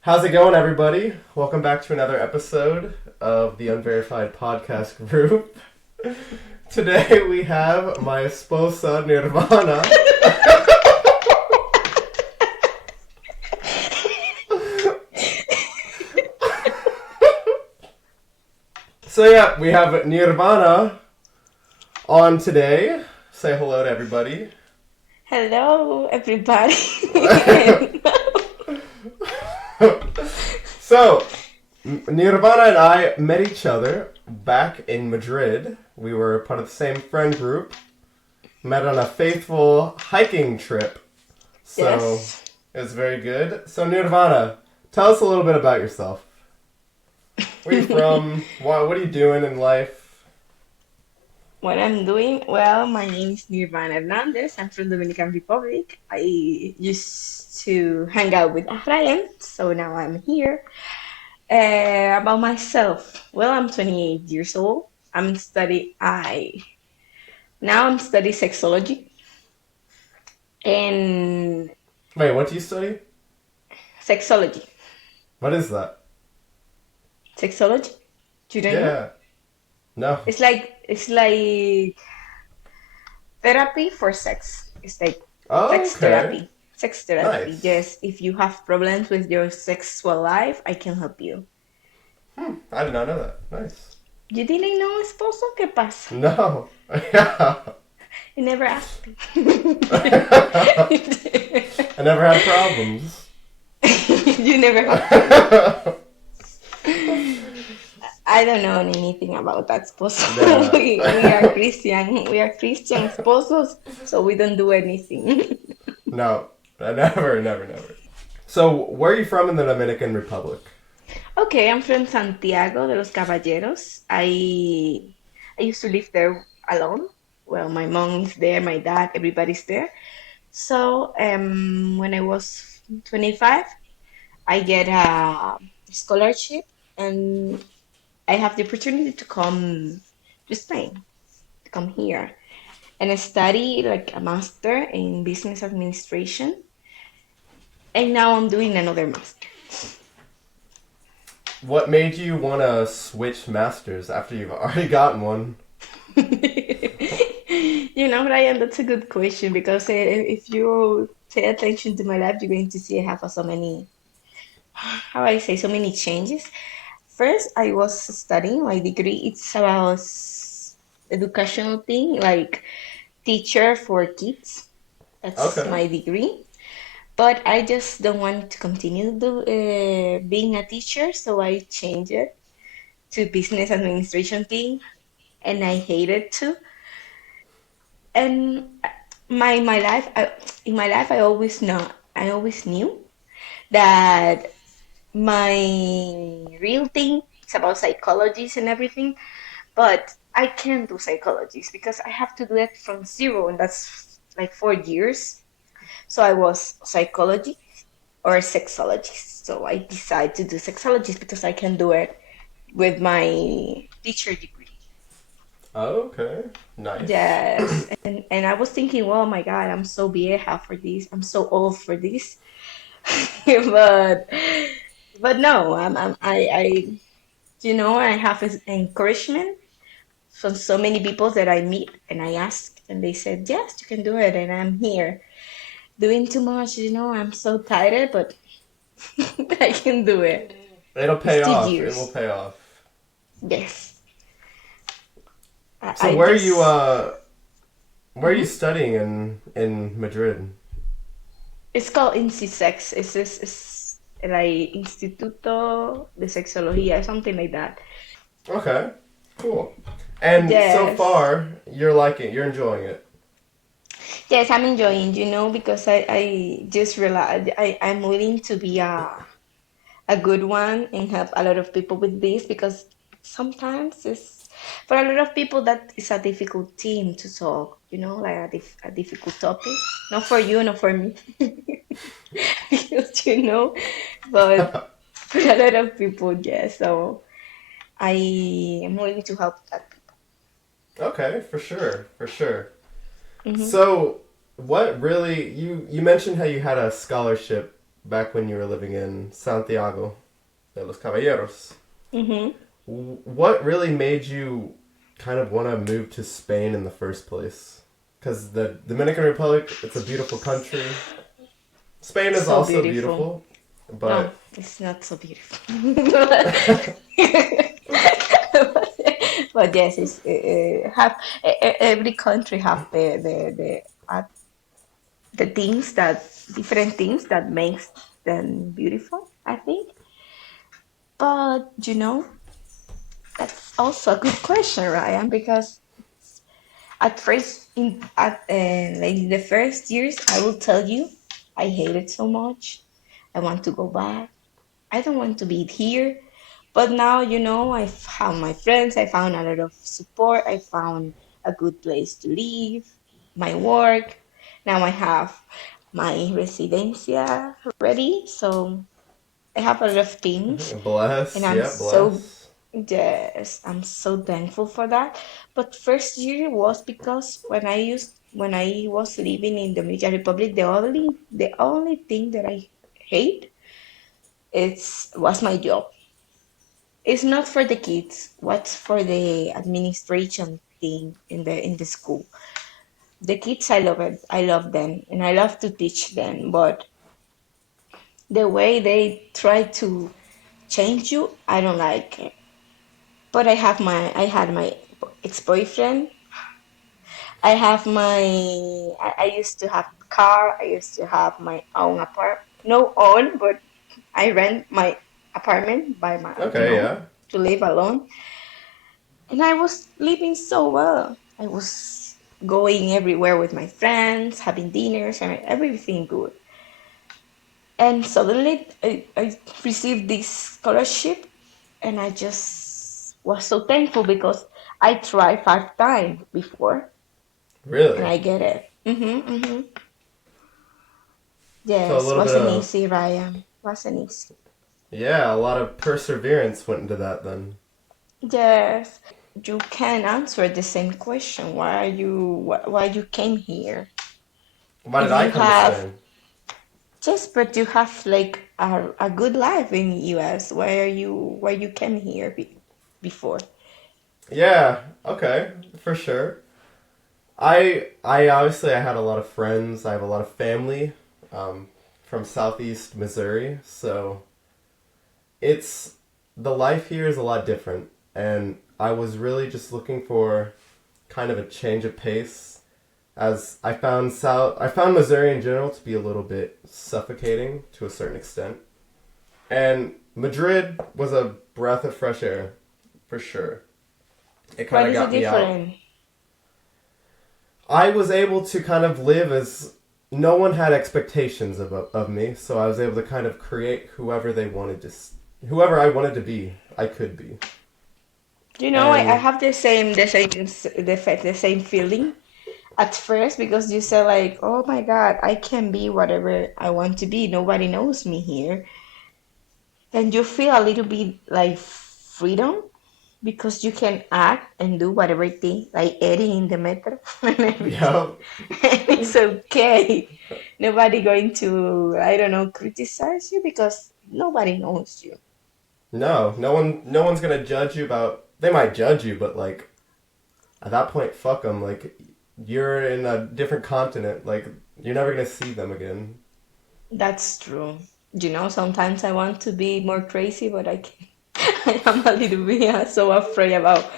How's it going, everybody? Welcome back to another episode of the Unverified Podcast Group. Today we have my esposa Nirvana. So yeah, we have Nirvana on today. Say hello to everybody. Hello, everybody. So, Nirvana and I met each other back in Madrid. We were part of the same friend group. Met on a faithful hiking trip. So, Yes. it was very good. So, Nirvana, tell us a little bit about yourself. Where are you from? What are you doing in life? What I'm doing? Well, my name is Nirvana Hernandez. I'm from Dominican Republic. I used to hang out with a friend, so now I'm here. About myself. Well, I'm 28 years old. I'm study sexology and Wait, what do you study? sexology. What is that? Sexology? You don't know? Yeah. No. It's like therapy for sex. It's like Oh, sex okay. therapy. Sex therapy. Nice. Yes, if you have problems with your sexual life, I can help you. I did not know that. Nice. You didn't know, esposo? ¿Qué pasa? No. Yeah. You never asked me. I never had problems. You never had problems. I don't know anything about that esposo. Nah. We are Christian. We are Christian esposos, so we don't do anything. No. Never. So, where are you from in the Dominican Republic? Okay, I'm from Santiago de los Caballeros. I used to live there alone. Well, my mom is there, my dad, everybody's there. So, when I was 25, I get a scholarship and I have the opportunity to come to Spain, to come here. And I study like a master in business administration. And now I'm doing another master. What made you want to switch masters after you've already gotten one? Brian, that's a good question because if you pay attention to my life, you're going to see I have so many, how I say, so many changes. First, I was studying my degree. It's about educational thing, like teacher for kids. That's Okay. my degree. But I just don't want to continue being a teacher, so I changed it to business administration thing, and I hate it too. And my life, in my life, I always knew that my real thing is about psychologists and everything, but I can't do psychologists because I have to do it from zero, and that's like 4 years. So I was psychology or sexologist. So I decided to do sexologist because I can do it with my teacher degree. Okay. Nice. Yes, and I was thinking, well, my God, I'm so vieja for this. I'm so old for this. but but no, I have this encouragement from so many people that I meet and I ask, and they said, yes, you can do it, and I'm here doing too much. I'm so tired, but I can do it. It'll It's pay two off. It will years. pay off. Yes, So I just. where are you Mhm. studying in Madrid? It's called INCISEX. It's like Instituto de Sexología, something like that. Okay. Cool. And so Yes. far, you're liking it. You're enjoying it. Yes, I'm enjoying, because I just realized I'm willing to be a good one and help a lot of people with this because sometimes it's for a lot of people that is a difficult theme to solve, like a difficult topic. Not for you, not for me. Because but for a lot of people, yes. So I am willing to help that people. Okay, for sure, for sure. Hmm. So, what really you mentioned how you had a scholarship back when you were living in Santiago de los Caballeros. Hmm. What really made you kind of want to move to Spain in the first place? Because the Dominican Republic, it's a beautiful country. Spain is So also beautiful. beautiful, No, but it's not so beautiful. But yes, it's have every country have the things that different things that makes them beautiful, I think. But that's also a good question, Ryan, because at first in the first years, I will tell you I hate it so much. I want to go back. I don't want to be here. But now, I found my friends, I found a lot of support, I found a good place to live, my work. Now I have my residencia ready, so I have a lot of things, and bless, I'm yeah, so, bless. yes, I'm so thankful for that. But first year was because when I was living in the Dominican Republic, the only thing that I hate was my job. It's not for the kids. What's for the administration thing in the school? The kids, I love it. I love them, and I love to teach them. But the way they try to change you, I don't like it. But I had my ex-boyfriend. I used to have car. I used to have my own apartment. No own, but I rent my apartment by Okay, yeah. to live alone. And I was living so well. I was going everywhere with my friends, having dinners, and everything good. And suddenly I received this scholarship, and I just was so thankful because I tried 5 times before, and Really? I get it. So a Yes, little bit wasn't of, easy, Ryan. Wasn't easy. yeah, a lot of perseverance went into that then. Yes, you can answer the same question. Why you came here? Why did If I you come to have Spain? Just, but you have like a good life in US where you came here before. Yeah, okay, for sure. I obviously I had a lot of friends. I have a lot of family um, from southeast Missouri, so it's the life here is a lot different, and I was really just looking for kind of a change of pace. As I found Missouri in general to be a little bit suffocating to a certain extent, and Madrid was a breath of fresh air, for sure. It kind What of is the got me out. difference? I was able to kind of live as no one had expectations of me, so I was able to kind of create whoever I wanted to be, I could be. I And have the same feeling at first because you said like, oh my God, I can be whatever I want to be. Nobody knows me here. And you feel a little bit like freedom because you can act and do whatever thing, like Eddie in the metro and everything. yeah, And it's okay. Nobody going to, I don't know, criticize you because nobody knows you. no one's gonna judge you about. They might judge you, but like at that point, fuck them. Like you're in a different continent. Like you're never gonna see them again. That's true. Sometimes I want to be more crazy, but I can't. I am a little bit so afraid about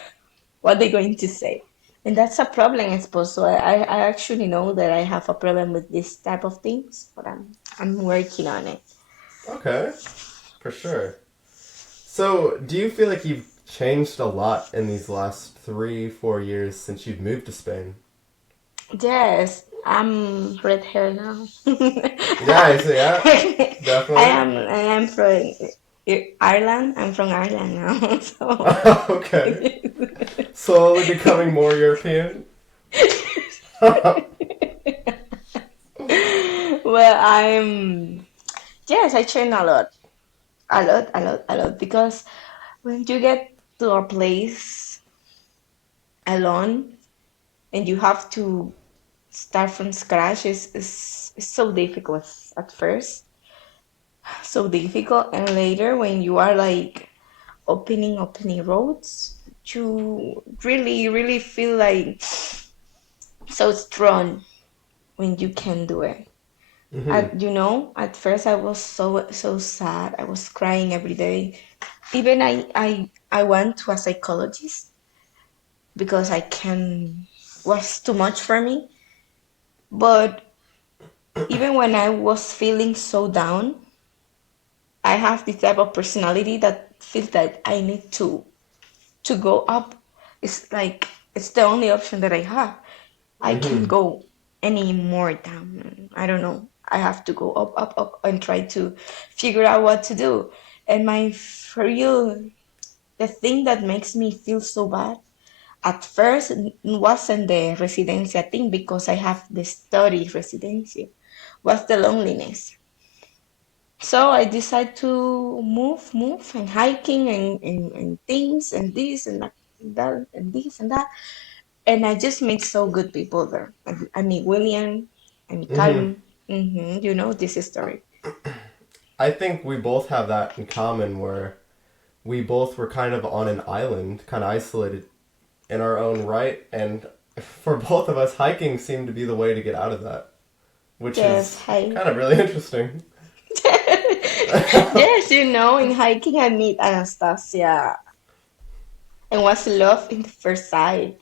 what they're going to say. And that's a problem, I suppose. So I actually know that I have a problem with this type of things, but I'm working on it. Okay, for sure. So, do you feel like you've changed a lot in these last 3, 4 years since you've moved to Spain? Yes, I'm red hair now. Yeah, I see. Yeah, definitely. I am from Ireland. I'm from Ireland now, so Okay. Slowly becoming more European. well, yes, I train a lot, a lot, a lot, a lot because when you get to a place alone and you have to start from scratch, it's so difficult at first. so difficult. And later, when you are like opening roads, you really feel like so strong when you can do it. Hmm. At first I was so sad. I was crying every day. Even I went to a psychologist because I can was too much for me. But even when I was feeling so down, I have this type of personality that feels that I need to go up. It's like it's the only option that I have. I can't Hmm. go any more down. I don't know. I have to go up, up, up, and try to figure out what to do. And my for real, the thing that makes me feel so bad at first wasn't the residencia thing because I have the study residencia. Was the loneliness. So I decided to move, and hiking and things and this and that and this and that. And I just met so good people there. I meet William, I meet Hmm. Carmen. This story. I think we both have that in common where we both were kind of on an island, kind of isolated in our own right, and for both of us, hiking seemed to be the way to get out of that, which Yes, is hi. kind of really interesting. Yes, in hiking I meet Anastasia and was love in the first sight.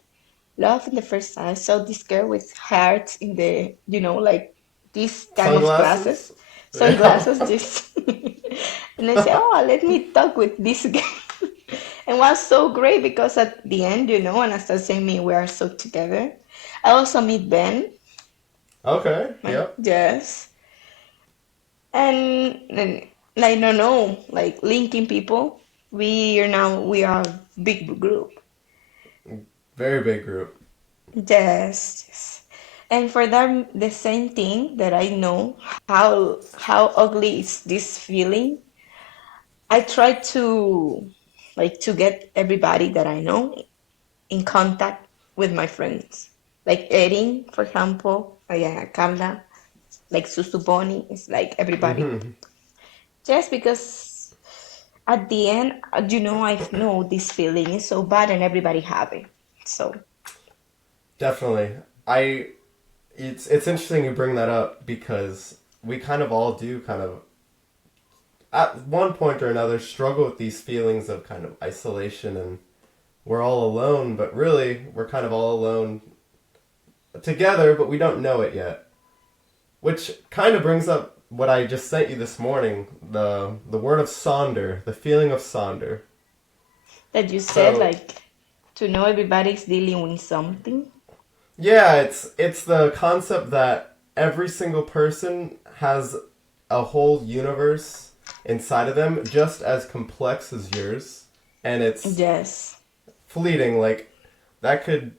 Love in the first sight. So this girl with hearts in the, like this kind of glasses, Sunglasses? Yeah. sunglasses, just. And I say, oh, let me talk with this guy. And was so great because at the end, Anastasia and me, we are so together. I also meet Ben, Okay, right? yep. Yes. And I don't know, like linking people. We are a big group. Very big group. Yes, yes. And for them, the same thing that I know how ugly is this feeling. I try to get everybody that I know in contact with my friends. Like Erin, for example, yeah, Carla, like Susu Bonnie, it's like everybody. Hmm. Just because at the end, I know this feeling is so bad and everybody have it. So Definitely. I it's interesting you bring that up because we kind of all do kind of at one point or another struggle with these feelings of kind of isolation and we're all alone, but really we're kind of all alone together, but we don't know it yet. Which kind of brings up what I just sent you this morning, the word of sonder, the feeling of sonder. that you said, So like, to know everybody's dealing with something. yeah, it's the concept that every single person has a whole universe inside of them, just as complex as yours, and it's Yes. fleeting. Like that could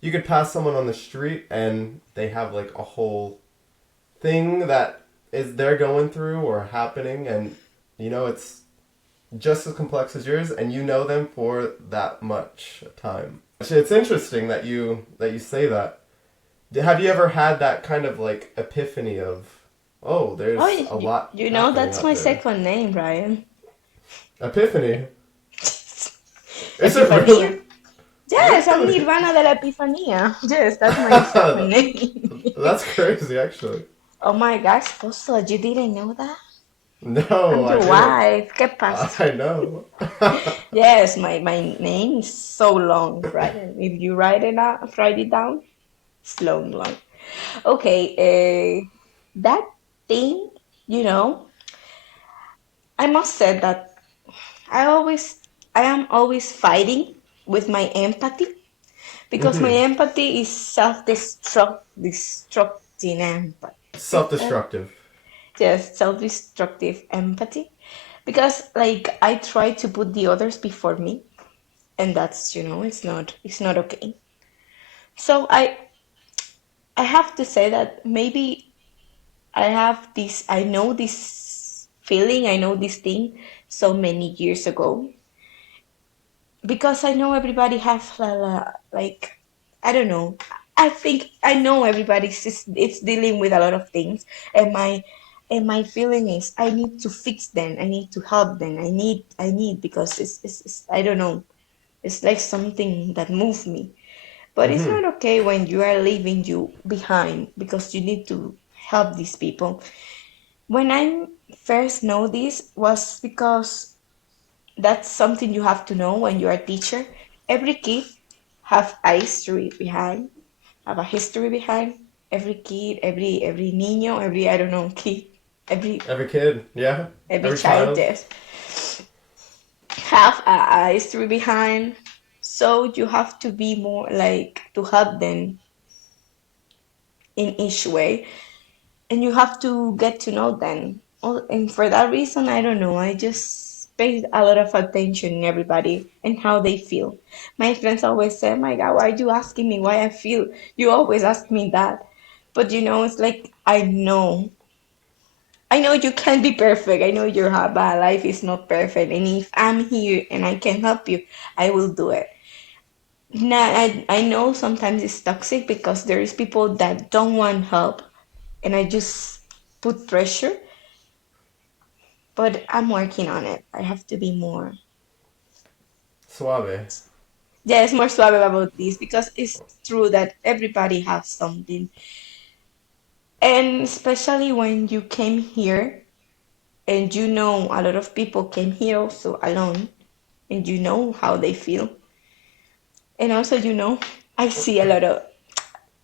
you could pass someone on the street and they have like a whole thing that is they're going through or happening, and it's just as complex as yours, and you know them for that much time. It's interesting that you say that. Have you ever had that kind of like epiphany of, oh, Oh, there's a lot happening that's out my there? second name, Brian. Epiphany? Is it Epifania. really? Yes, I'm Really? Nirvana de la Epifania. Yes, that's my second name. That's crazy, actually. Oh my gosh, Poso, you didn't know that? No, I'm I your didn't. wife. ¿Qué pasa? I know. Yes, my name is so long, Brian. If you write it down, it's long, long. Okay, that thing, you know, I must say that I always, I am always fighting with my empathy because my Hmm. empathy is destructing empathy. Self-destructive. Just self-destructive empathy because like I try to put the others before me, and that's it's not okay. So I have to say that maybe I know this feeling, I know this thing so many years ago because I know everybody have like I don't know. I think I know everybody's it's dealing with a lot of things, and my And my feeling is I need to fix them. I need to help them. I need because it's I don't know. It's like something that moves me. But it's Hmm. not okay when you are leaving you behind because you need to help these people. When I first know this was because that's something you have to know when you are a teacher. Every kid have a history behind, have a history behind. Every kid, every niño, every I don't know kid, every Every kid, yeah. every Every child, child. yes, have a history behind. So you have to be more like to help them in each way, and you have to get to know them. And for that reason, I don't know, I just paid a lot of attention in everybody and how they feel. My friends always say, "Oh my God, why are you asking me why I feel? You always ask me that." But it's like I know you can't be perfect. I know your life is not perfect. And if I'm here and I can help you, I will do it. Now, I know sometimes it's toxic because there is people that don't want help and I just put pressure, but I'm working on it. I have to be more, Suave. yes, more suave about this because it's true that everybody has something. And especially when you came here and a lot of people came here also alone and you know how they feel. And also, I see a lot of,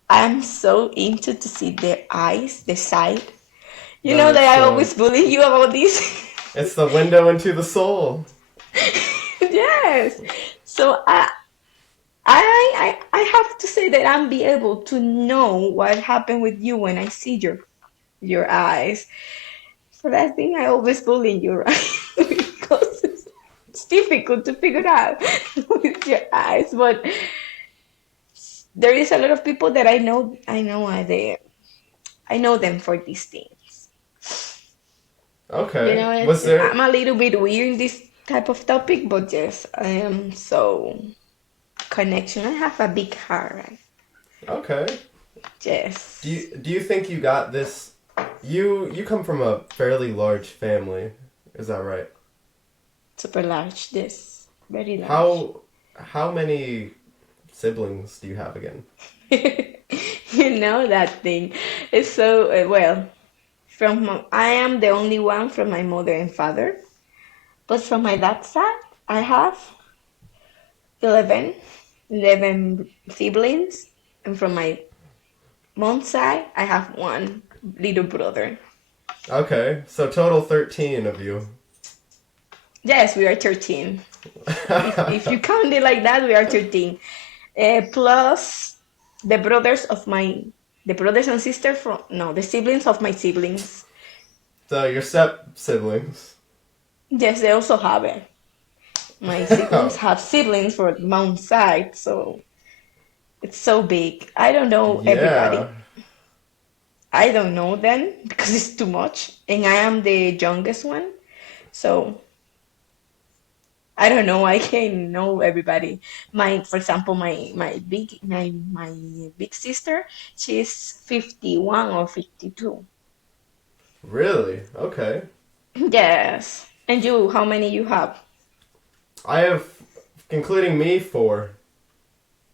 I'm so into to see their eyes, the side. You know The that I so always bully you about this. it's the window into the soul. Yes. So I have to say that I'm be able to know what happened with you when I see your eyes. So that thing I always bully you, right? Because it's difficult to figure out with your eyes. But there is a lot of people that I know them for these things. Okay. Was there I'm a little bit weird in this type of topic, but yes, I am so connection. I have a big heart, right? okay. Do Yes, you think you got this you come from a fairly large family, is that right? super large. This very large. How many siblings do you have again? That thing. It's so well. I am the only one from my mother and father, but from my dad's side, I have 11, 11 siblings, and from my mom's side, I have one little brother. Okay, so total 13 of you. Yes, we are 13. If you count it like that, we are 13. Plus the brothers of my the brothers and sisters from no the siblings of my siblings. So your step siblings. Yes, they also have it. My siblings have siblings for mom's side, so it's so big. I don't know Yeah. everybody. I don't know them because it's too much, and I am the youngest one, so I don't know. I can't know everybody. For example, my big sister, she's 51 or 52. Really? Okay. Yes. And you, how many you have? I have, including me, four.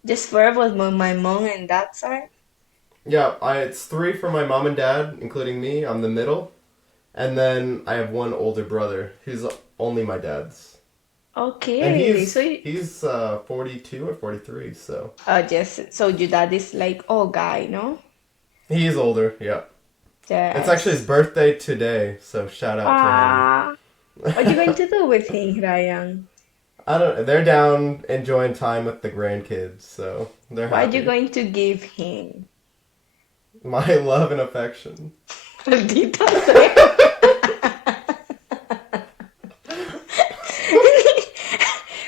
Just four with my mom and dad side? Yeah, it's three for my mom and dad, including me. I'm the middle. And then I have one older brother who's only my dad's. And Okay. he's he's 42 or 43, so Yes. So your dad is like old guy, no? he's older. Yeah. It's actually his Yes. birthday today, so shout out to him. Ah, what you going to do with him, Ryan? I don't. They're down enjoying time with the grandkids, so they're What you happy. going to give him? My love and affection. Maldita sea.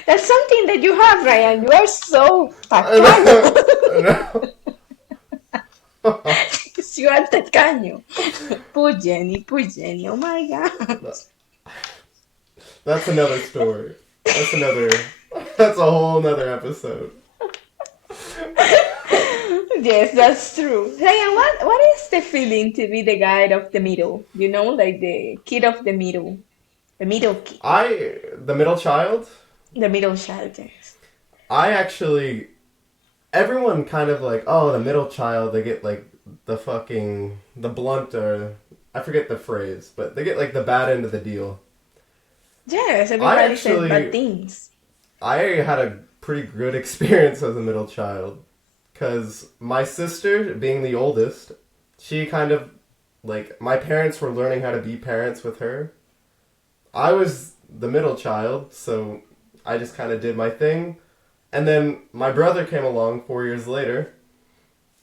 That's something that you have, Ryan. You are so tacaño. No. You are tacaño. Poor Jenny, poor Jenny. Oh my God. That's another story. That's another. That's a whole nother episode. Yes, that's true. Ryan, what is the feeling to be the guy of the middle? You know, like the kid of the middle kid, The middle child, the middle child. Yes. I actually, everyone kind of like, oh, the middle child, they get like the blunt, or I forget the phrase, but they get like the bad end of the deal. Yes, I everybody says bad actually, things. I had a pretty good experience as a middle child. Because my sister, being the oldest, she kind of, like, my parents were learning how to be parents with her. I was the middle child, so I just kind of did my thing. And then my brother came along 4 years later,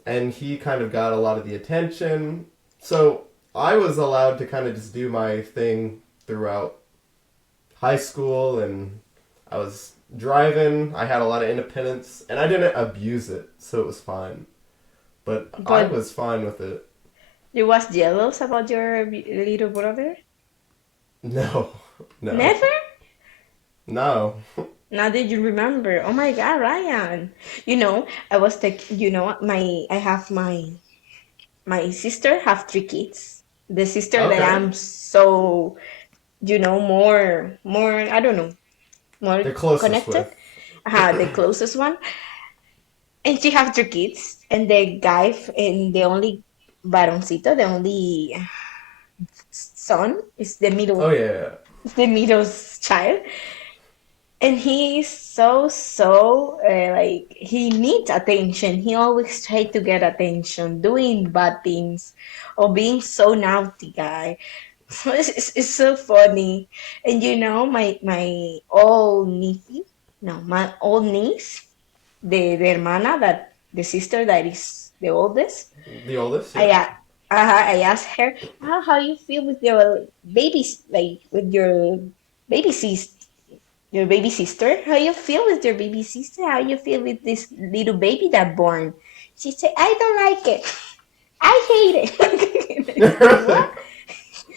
and he kind of got a lot of the attention. So I was allowed to kind of just do my thing throughout high school, and I was driving. I had a lot of independence, and I didn't abuse it, so it was fine. But I But was fine with it. you was jealous about your little brother? No, no, Never? no. Now that you remember. Oh my God, Ryan. You know, I was like, I have my sister have three kids. The sister that Okay, I'm so, more, I don't know, more they're closest connected. with. The closest one. And she have three kids. And the guy, and the only varoncito, the only son is Oh yeah, the middle child. And he is so like he needs attention. He always try to get attention, doing bad things or being so naughty guy. So it's so funny. And my old niece, no, my old niece, the hermana, that the sister that is the oldest. the oldest. I Yeah. a- I asked her, how you feel with your babies, like with your baby sister? How you feel with your baby sister? How you feel with this little baby that born? She said, I don't like it. I hate it. I said, what?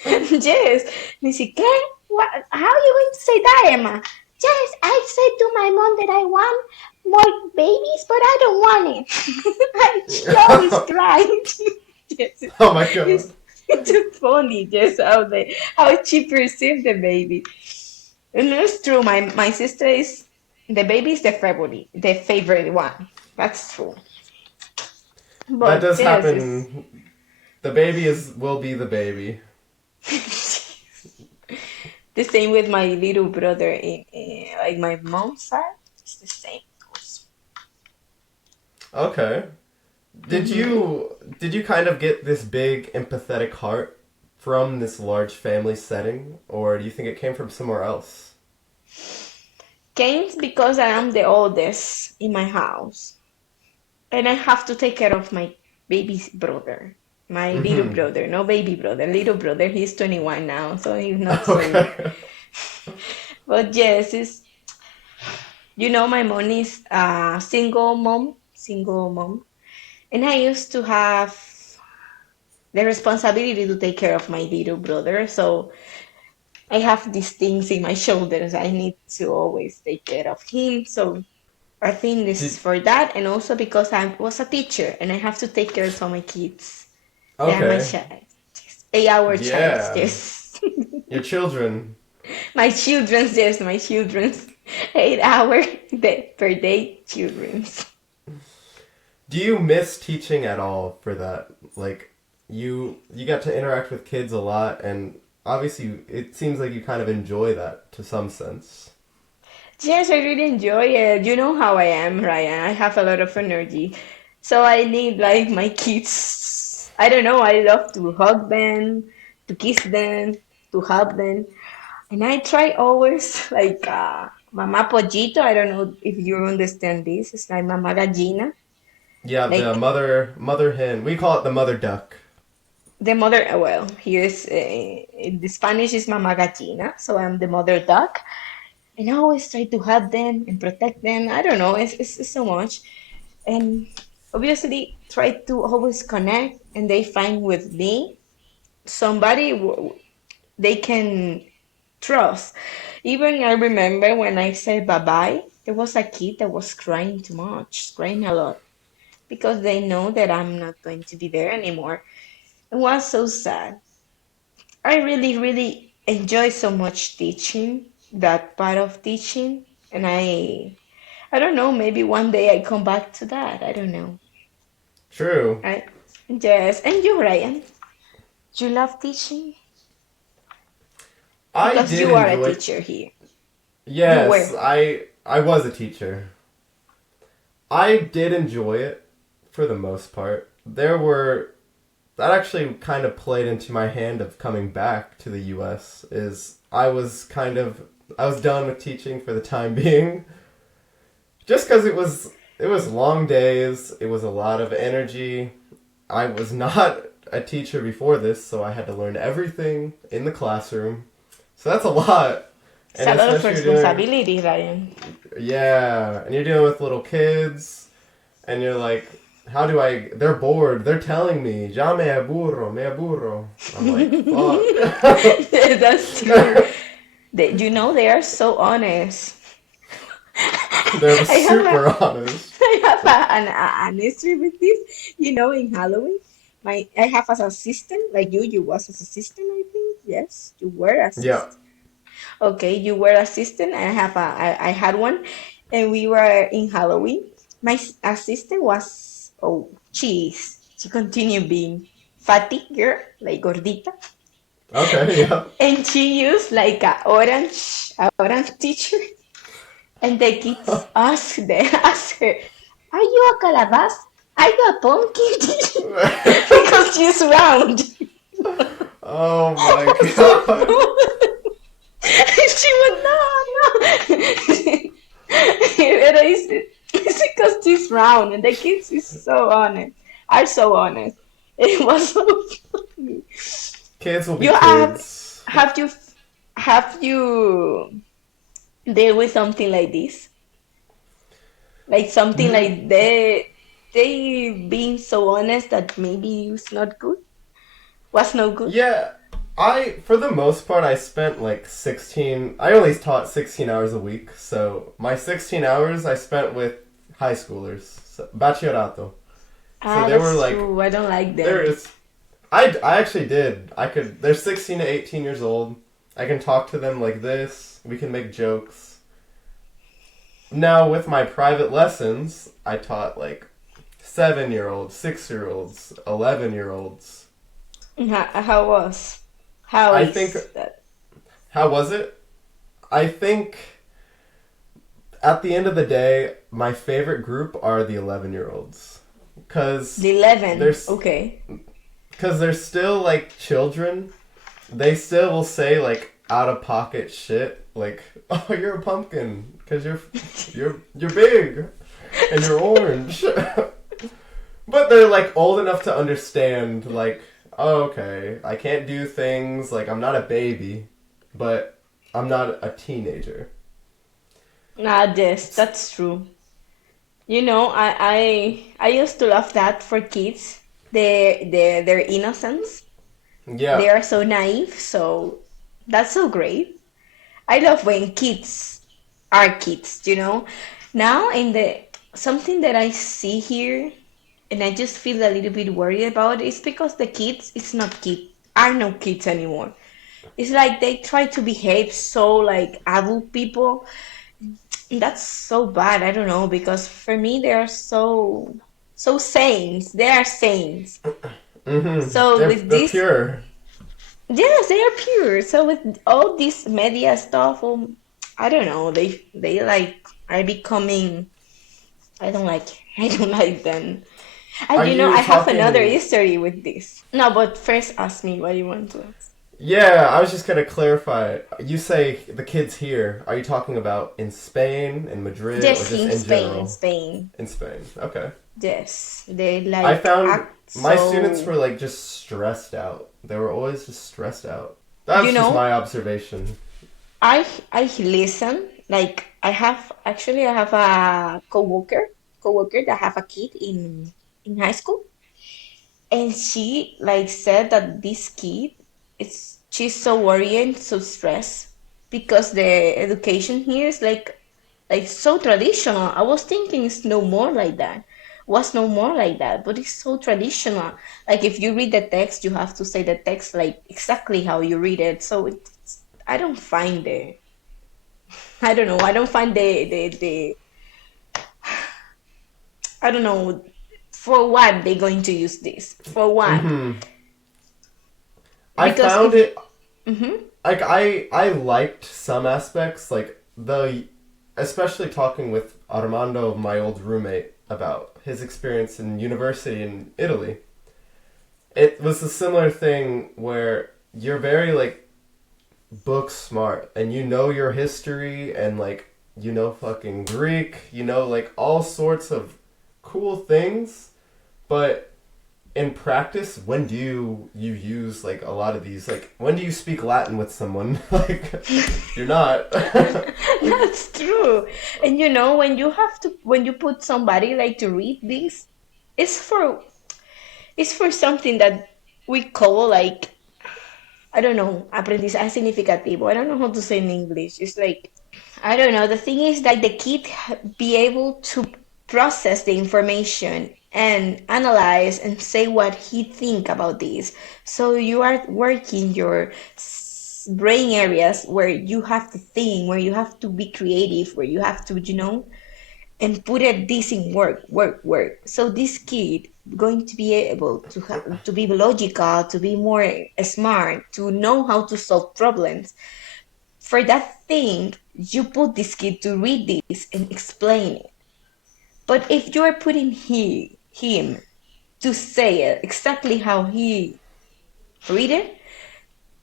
Really? Yes. And I said, ¿qué? What? How are you going to say that, Emma? Yes, I said to my mom that I want more babies, but I don't want it. She always cried. Yes, Oh my it's, god. it's just funny, just how she perceived the baby. And it's true. My sister is the baby is the favorite one. That's true. That But does yes, it's happen. The baby is will be the baby. the same with my little brother in like my mom's side. It's the same. Okay. Hmm. Did you kind of get this big empathetic heart from this large family setting, or do you think it came from somewhere else? Games because I am the oldest in my house, and I have to take care of my baby brother. My little Mm-hmm. brother, no baby brother, little brother. He's 21 now, so he's not so. Okay. But yes, my mom is a single mom, and I used to have the responsibility to take care of my little brother. So I have these things in my shoulders. I need to always take care of him. So I think this is Did for that, and also because I was a teacher and I have to take care of all my kids. They are my okay. child, 8 hour child, Yeah. yes. Your children. My children's 8 hour per day children's. Do you miss teaching at all for that? Like you got to interact with kids a lot, and obviously it seems like you kind of enjoy that to some sense. Yes, I really enjoy it. You know how I am, Ryan. I have a lot of energy. So I need like my kids. I don't know, I love to hug them, to kiss them, to help them. And I try always like Mama Pollito. I don't know if you understand this. It's like Mama Gallina. Yeah, the Like mother hen. We call it the mother duck. the mother, well, here's in the Spanish is Mama Gallina. So I'm the mother duck. And I always try to help them and protect them. I don't know, it's so much. And obviously try to always connect and they find with me somebody they can trust. Even I remember when I said bye bye, there was a kid that was crying too much, crying a lot because they know that I'm not going to be there anymore. It was so sad. I really, really enjoy so much teaching, that part of teaching, and I don't know, maybe one day I come back to that. I don't know. True. Right? Yes, and you, Ryan, you love teaching I because did you are a enjoy. teacher here. You Yes, were. I was a teacher. I did enjoy it for the most part. There were that actually kind of played into my hand of coming back to the US is I was done with teaching for the time being just cuz it was long days, it was a lot of energy. I was not a teacher before this, so I had to learn everything in the classroom. So that's a lot. It's And a lot of especially you're doing responsibility, Ryan. yeah, and you're dealing with little kids and you're like, how do I? They're bored. They're telling me, "Ya me aburro." I'm like, fuck. That's true. They are so honest. They're I have a super honest. I have an history with this. In Halloween, I have as assistant, like you was as assistant, I think. Yes, you were Yeah. assistant. Okay, you were assistant. I had one, and we were in Halloween. My assistant was, she continued being fatty girl, like gordita, Okay. Yeah. and she used like a orange t-shirt, and the kids ask her, "Are you a calabaza? Are you a pumpkin?" Because she's round. Oh my So god. she would no, no. It's because she's round, and the kids is so honest. Are so honest. It was so funny. Kids will be You have kids. have you have you deal with something like this? Like something Mm, like they being so honest that maybe it's not good, was no good. yeah. For the most part, I spent like 16. I only taught 16 hours a week, so my 16 hours I spent with high schoolers, so, bachillerato. So Ah, they were that's like, true. I don't like they're them. just I actually did. They're 16 to 18 years old. I can talk to them like this. We can make jokes. Now, with my private lessons, I taught like 7-year olds, 6-year olds, 11-year olds. How was? How I think, is that? how was it? I think at the end of the day, my favorite group are the 11-year olds. The Because 11. there's, Okay. because they're still like children. They still will say like out of pocket shit like, "Oh, you're a pumpkin because you're big and you're orange." But they're like old enough to understand like, oh, okay, I can't do things like I'm not a baby, but I'm not a teenager. Nah, yes, that's true. I used to love that for kids. Their innocence. Yeah. They are so naive, so that's so great. I love when kids are kids. Now in the something that I see here and I just feel a little bit worried about is because the kids, it's not kid, are no kids anymore. It's like they try to behave so like adult people. That's so bad. I don't know because for me they are so saints. They are saints. Mm-hmm. So with They're this, pure. yes, they are pure. So with all this media stuff, I don't know. They like are becoming. I don't like. I don't like them. Are And you I have another talking? history with this. No, but first ask me what you want to ask. Yeah, I was just gonna clarify. You say the kids here. Are you talking about in Spain, in Madrid, or Yes, just in in Spain, general? Spain. In Spain. Okay. Yes, they I like found act my students so. were like just stressed out. They were always just stressed out. You That's just know, my observation. I listen. Like I have a coworker that have a kid in high school, and she like said that this kid, it's she's so worried and so stressed because the education here is like so traditional. I was thinking it's no more like that. was no more like that, but it's so traditional. Like if you read the text, you have to say the text like exactly how you read it. So it's, I don't find the, I don't know, I don't find the I don't know for what they're going to use this. For what? Mm-hmm. I Because found if you, it mm-hmm, like I liked some aspects, like the especially talking with Armando, my old roommate, about his experience in university in Italy. It was a similar thing where you're very like book smart and you know your history and like you know fucking Greek, you know like all sorts of cool things, but in practice, when do you use like a lot of these, like when do you speak Latin with someone? Like you're not. that's true. And you know, when you have to, when you put somebody like to read this, it's for, it's for something that we call like, I don't know, aprendizaje significativo. I don't know how to say in English. It's like, I don't know. The thing is that the kid be able to process the information and analyze and say what he think about this. So you are working your brain areas where you have to think, where you have to be creative, where you have to, you know, and put it this in work, work, work. So this kid going to be able to have, to be logical, to be more smart, to know how to solve problems. For that thing, you put this kid to read this and explain it. But if you are putting him to say it exactly how he read it,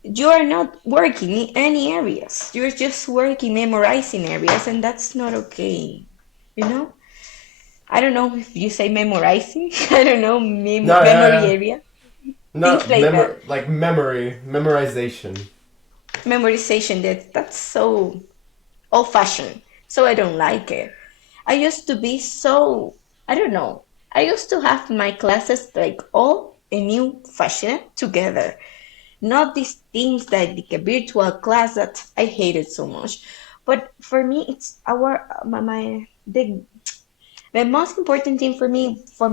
you are not working in any areas. You're just working memorizing areas, and that's not okay. You know? I don't know if you say memorizing. I don't know, No, yeah, memory yeah. area, No, things like that. like memorization. Memorization. That's so old fashioned. So I don't like it. I used to be so, I don't know. I used to have my classes like all a new fashion together. Not these things that like a virtual class that I hated so much. But for me, it's our my the most important thing for me for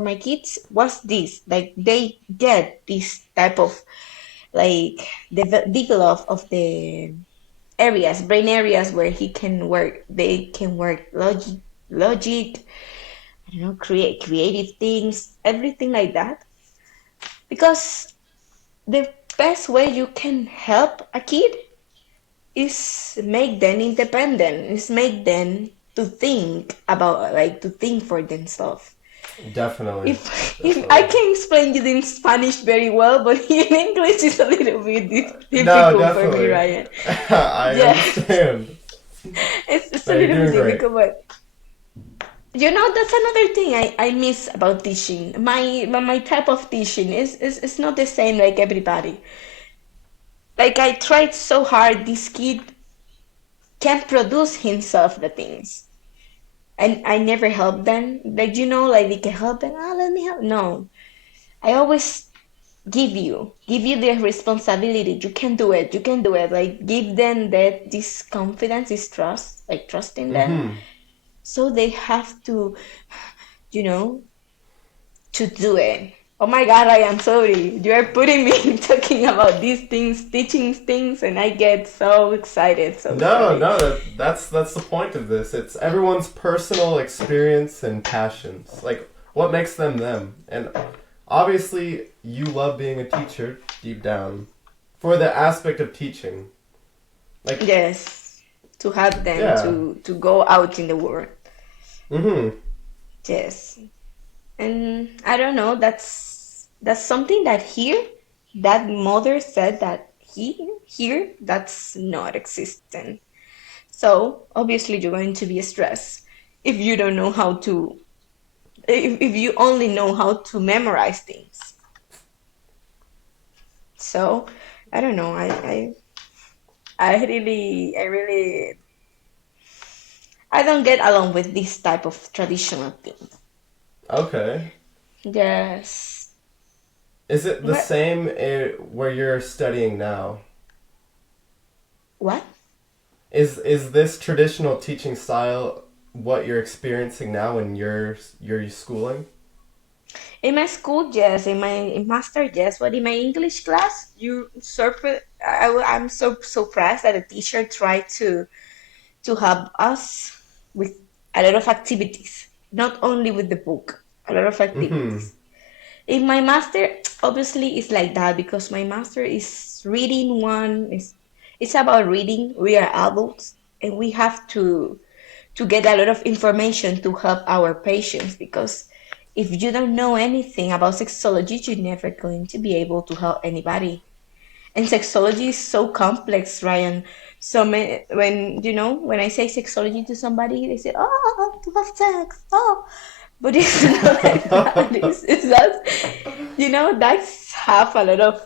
my kids was this, like they get this type of like develop of the areas, brain areas where he can work, they can work logic, I don't know, create creative things, everything like that. Because the best way you can help a kid is make them independent, is make them to think about, like to think for themselves. Definitely, If I definitely. can explain it in Spanish very well, but in English it's a little bit No, difficult for me, definitely. Ryan. I Yeah, understand. it's a No, you're little bit doing great. difficult, but you know, that's another thing I miss about teaching. My type of teaching is not the same like everybody. Like I tried so hard, this kid can produce himself the things. And I never help them. Like you know, like they can help them. Ah, let me help. No. I always give you the responsibility. You can do it. You can do it. Like give them that this confidence, this trust, like trusting them. Mm-hmm. So they have to, you know, to do it. Oh my God, I am sorry. You are putting me talking about these things, teaching things, and I get so excited. So No, sorry. no, that's the point of this. It's everyone's personal experience and passions. Like what makes them them. And obviously you love being a teacher deep down for the aspect of teaching. Like Yes, to help them yeah. to go out in the world. Mhm. Yes. And I don't know, that's something that here that mother said that here that's not existent. So obviously you're going to be stressed if you don't know how to, if you only know how to memorize things. So I don't know, I really I don't get along with this type of traditional thing. Okay. Yes. Is it the But same where you're studying now? what? Is this traditional teaching style what you're experiencing now in your schooling? In my school, yes. In master, yes. But in my English class, I'm so surprised that the teacher tried to help us with a lot of activities, not only with the book, a lot of Mm-hmm. activities. In my master, obviously, it's like that because my master is reading one. It's about reading. We are adults, and we have to get a lot of information to help our patients because if you don't know anything about sexology, you're never going to be able to help anybody. And sexology is so complex, Ryan. So when when I say sexology to somebody, they say, "Oh, to have sex." Oh, but it's not like that. It's just that's half a lot of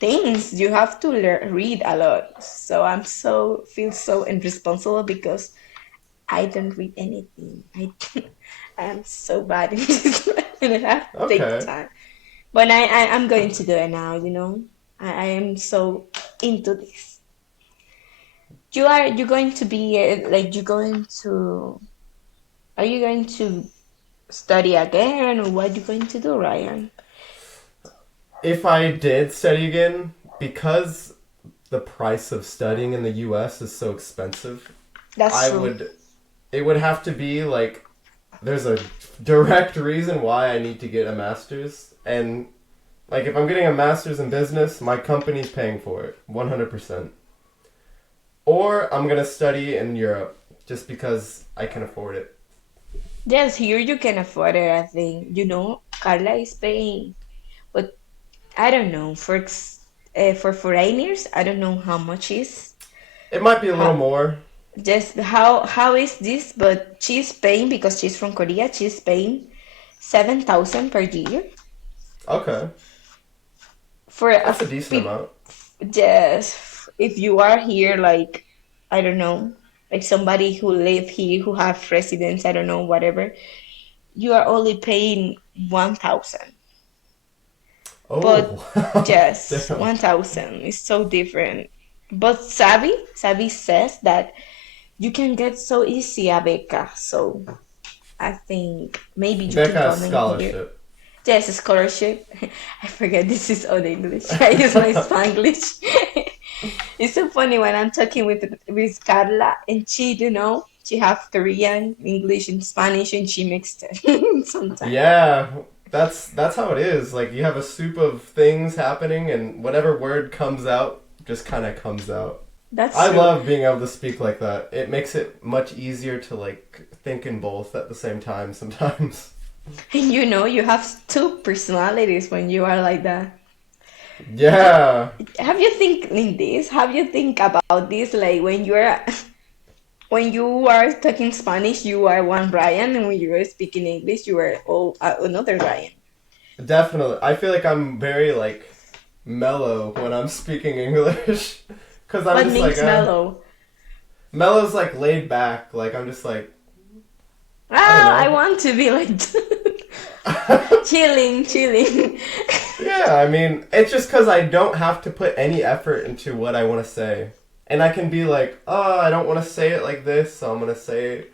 things you have to read a lot. So feel so irresponsible because I don't read anything. I am so bad in this, and I have to take Okay. time. But I'm going to do it now. I am so into this. You going to be like you going to are you going to study again or what you going to do, Ryan? If I did study again, because the price of studying in the US is so expensive, That's I true. would it would have to be like there's a direct reason why I need to get a master's, and like if I'm getting a master's in business, my company's paying for it 100%. Or I'm going to study in Europe just because I can afford it. Yes, here you can afford it. I think Carla is paying, but I don't know for foreigners. I don't know how much is. It might be a little How more. just how is this? But she's paying because she's from Korea. She's paying 7,000 per year Okay. for a That's a decent pe- amount. just if you are here, like I don't know, like somebody who live here who have residence. I don't know, whatever. You are only paying 1,000. But Oh. yes, Damn. 1,000 is so different. But Sabi says that you can get so easy a beca. So I think maybe you can Becca come in here. scholarship. There's a scholarship. I forget this is all English. I use my Spanglish. It's so funny when I'm talking with Carla and she have Korean, English, and Spanish, and she mixed it sometimes. Yeah, that's how it is. Like you have a soup of things happening, and whatever word comes out just kind of comes out. That's I true. love being able to speak like that. It makes it much easier to like think in both at the same time sometimes. And you have two personalities when you are like that. Y- Yeah, Have you think in this? Have you think about this? Like when you are talking Spanish, you are one Ryan, and when you are speaking English, you are another Ryan. definitely. I feel like I'm very like mellow when I'm speaking English because I'm What just like means mellow? mellow's like laid back. Like I'm just like I don't Ah, I know. want to be like chilling, chilling. Yeah, I mean, it's just because I don't have to put any effort into what I want to say. And I can be like, oh, I don't want to say it like this, so I'm going to say it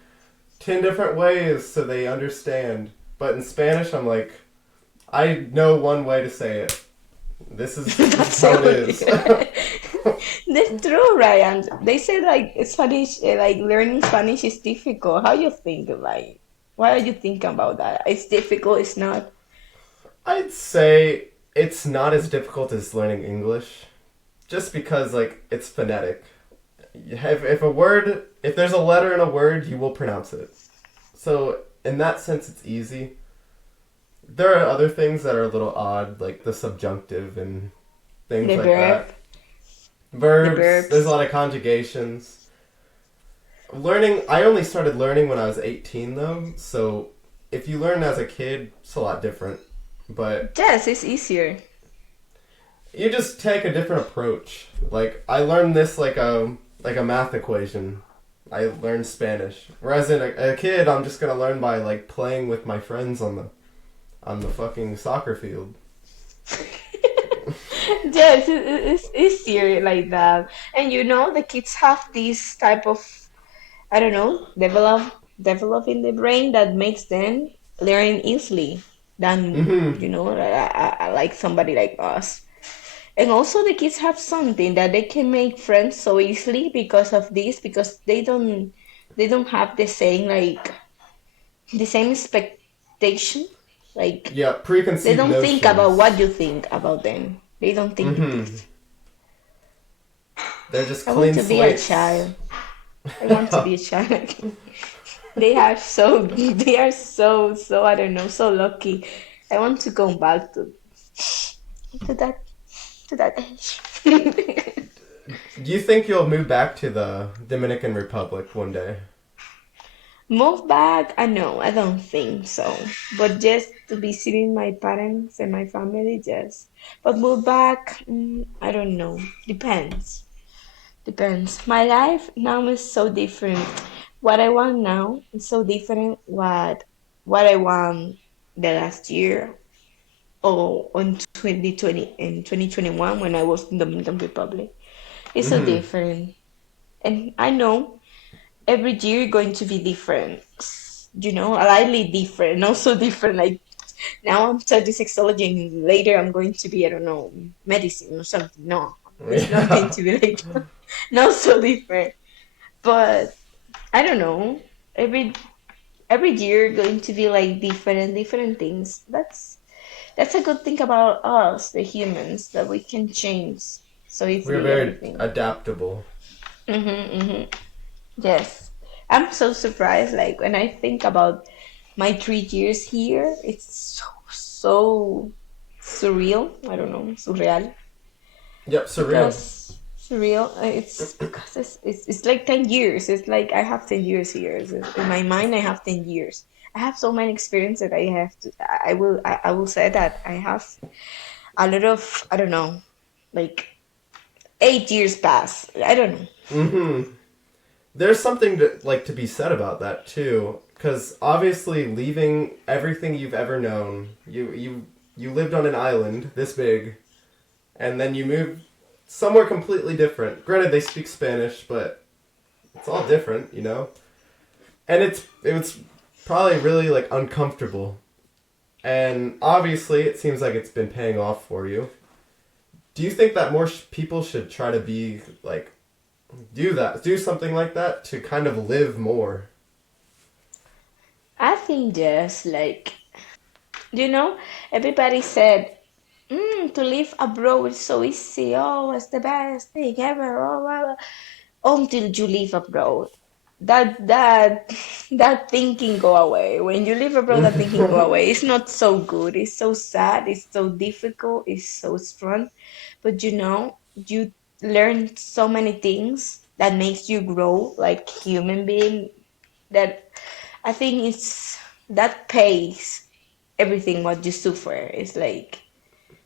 10 different ways so they understand. But in Spanish, I'm like, I know one way to say it. This is That's how it it. is. That's true, Ryan. They say like Spanish, like learning Spanish is difficult. How you think like? What are you thinking about that? It's difficult. It's not. I'd say it's not as difficult as learning English, just because, like, it's phonetic. If there's a letter in a word, you will pronounce it. So in that sense, it's easy. There are other things that are a little odd, like the subjunctive and things The like verb, that. the Verbs, there's a verbs. lot of conjugations. I only started learning when I was 18 though, so if you learn as a kid, it's a lot different. But Yes, it's easier. you just take a different approach. Like I learned this like a math equation. I learned Spanish. Whereas a kid, I'm just gonna learn by like playing with my friends on the fucking soccer field. Yes, it's easier like that. And the kids have this type of I don't know, develop in the brain that makes them learn easily than, Mm-hmm. like somebody like us. And also the kids have something that they can make friends so easily because of this, because they don't have the same like the same expectation. Like Yeah, they preconceived don't think about what notions. you think about them. They don't think Mm-hmm. this. They're just I want clean to be a slates. child. I want to be a child. They are so I don't know, so lucky. I want to go back to that to that age. Do you think you'll move back to the Dominican Republic one day? Move back? I know, I don't think so. But just to be visiting my parents and my family, yes. But move back, I don't know. Depends. Depends. My life now is so different. What I want now is so different what I want the last year or on 2020 and 2021 when I was in Dominican Republic. It's so Mm-hmm. different. And I know every year going to be different. Slightly different, not so different. Like now I'm studying sexology and later I'm going to be, I don't know, medicine or something. No, it's not going Yeah. to be like not so different. But I don't know. Every year going to be like different things. That's a good thing about us, the humans, that we can change so We're easily very everything. adaptable. Mm-hmm. Yes. I'm so surprised. Like when I think about my 3 years here, it's so surreal. I don't know, surreal. Yep, surreal. Because surreal, it's because it's like 10 years. It's like I have 10 years here. In my mind, I have 10 years. I have so many experiences that I have to, I will say that I have a lot of, I don't know, like 8 years pass. I don't know. Mm-hmm. There's something to be said about that too, because obviously leaving everything you've ever known, you lived on an island this big, and then you move somewhere completely different. Granted, they speak Spanish, but it's all different, you know. And it was probably really like uncomfortable. And obviously, it seems like it's been paying off for you. Do you think that more people should try to be like do something like that to kind of live more? I think yes, like, you know, everybody said, to live abroad is so easy. Oh, it's the best thing ever. Oh, blah, blah. Until you live abroad. That that thinking go away. When you live abroad, that thinking go away. It's not so good. It's so sad. It's so difficult. It's so strong. But you learn so many things that makes you grow like human being. That I think it's that pays everything what you suffer. It's like,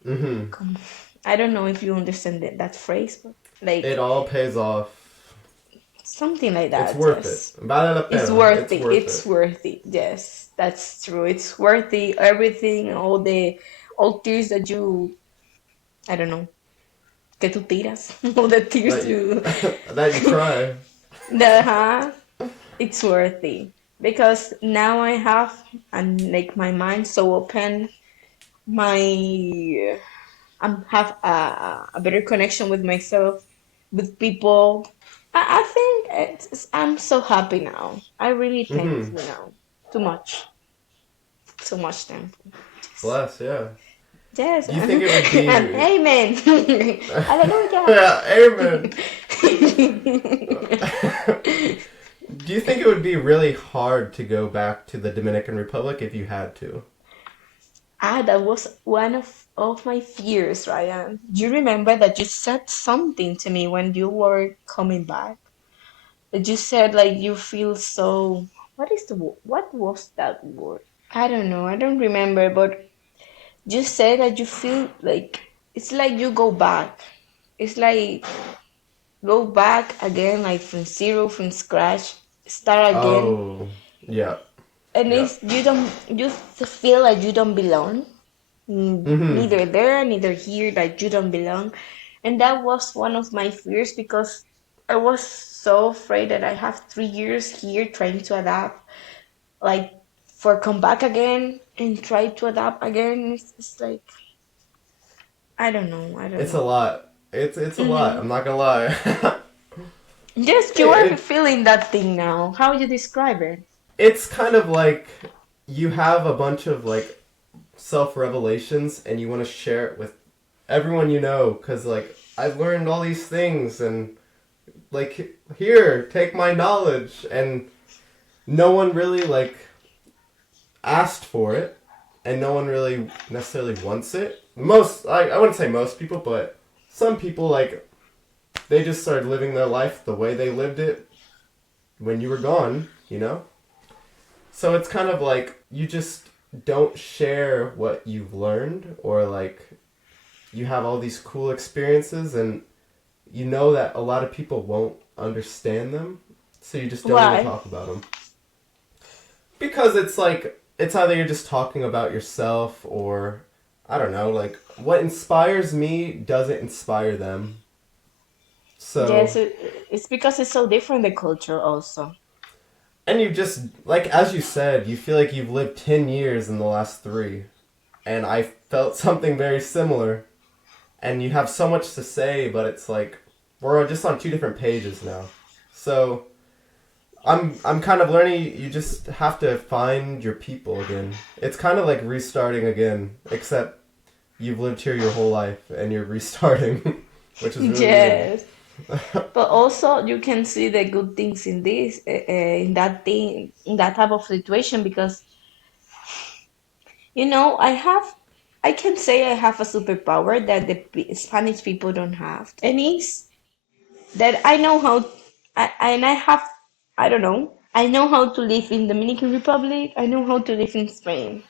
Mm-hmm. come, I don't know if you understand that phrase, but It like all pays off. something like It's that. worth it. Yes. Vale la It's pena. worth It's it. worth It's it. worth it. Yes, that's true. It's worth it. Everything, all tears that you, I don't know, que tú tiras, all the tears That you you, that you cry. the it's worth it because now I have and like my mind so open. My have a better connection with myself, with people. I think I'm so happy now. I really Mm-hmm. thankful now. Too much. So much thankful. Bless, yeah. Yes. Do you think it would And be amen. Hallelujah. Yeah, amen. Do you think it would be really hard to go back to the Dominican Republic if you had to? That was one of my fears, Ryan. Do you remember that you said something to me when you were coming back? That you said like you feel so. What was that word? I don't know. I don't remember, but you said that you feel like it's like you go back. It's like go back again, like from zero, from scratch, start again, Oh, yeah, and yeah. it's you feel like you don't belong. Mm-hmm. Neither there, neither here, that you don't belong. And that was one of my fears because I was so afraid that I have 3 years here trying to adapt, like for come back again and try to adapt again. It's like I don't It's a know. lot. It's a lot. Hmm. I'm not gonna lie. Just you are it, feeling that thing now. How would you describe it? it's kind of like you have a bunch of like self revelations and you want to share it with everyone you know because like I've learned all these things and like here take my knowledge and no one really like asked for it and no one really necessarily wants it. Most I wouldn't say most people, but some people like they just started living their life the way they lived it when you were gone, you know? So it's kind of like you just don't share what you've learned or like you have all these cool experiences and you know that a lot of people won't understand them. So you just don't even Why? talk about them. Because it's like it's either you're just talking about yourself or I don't know, like what inspires me doesn't inspire them. Yes, So it's because it's so different the culture also. and you just like as you said, you feel like you've lived 10 years in the last 3 and I felt something very similar and you have so much to say but it's like we're just on 2 different pages now. So I'm kind of learning you just have to find your people again. It's kind of like restarting again, except you've lived here your whole life and you're restarting, which is really weird. Yes, but also you can see the good things in this, in that thing, in that type of situation because I can say I have a superpower that the Spanish people don't have, and it's that I know how, and I have, I don't know, I know how to live in Dominican Republic. I know how to live in Spain.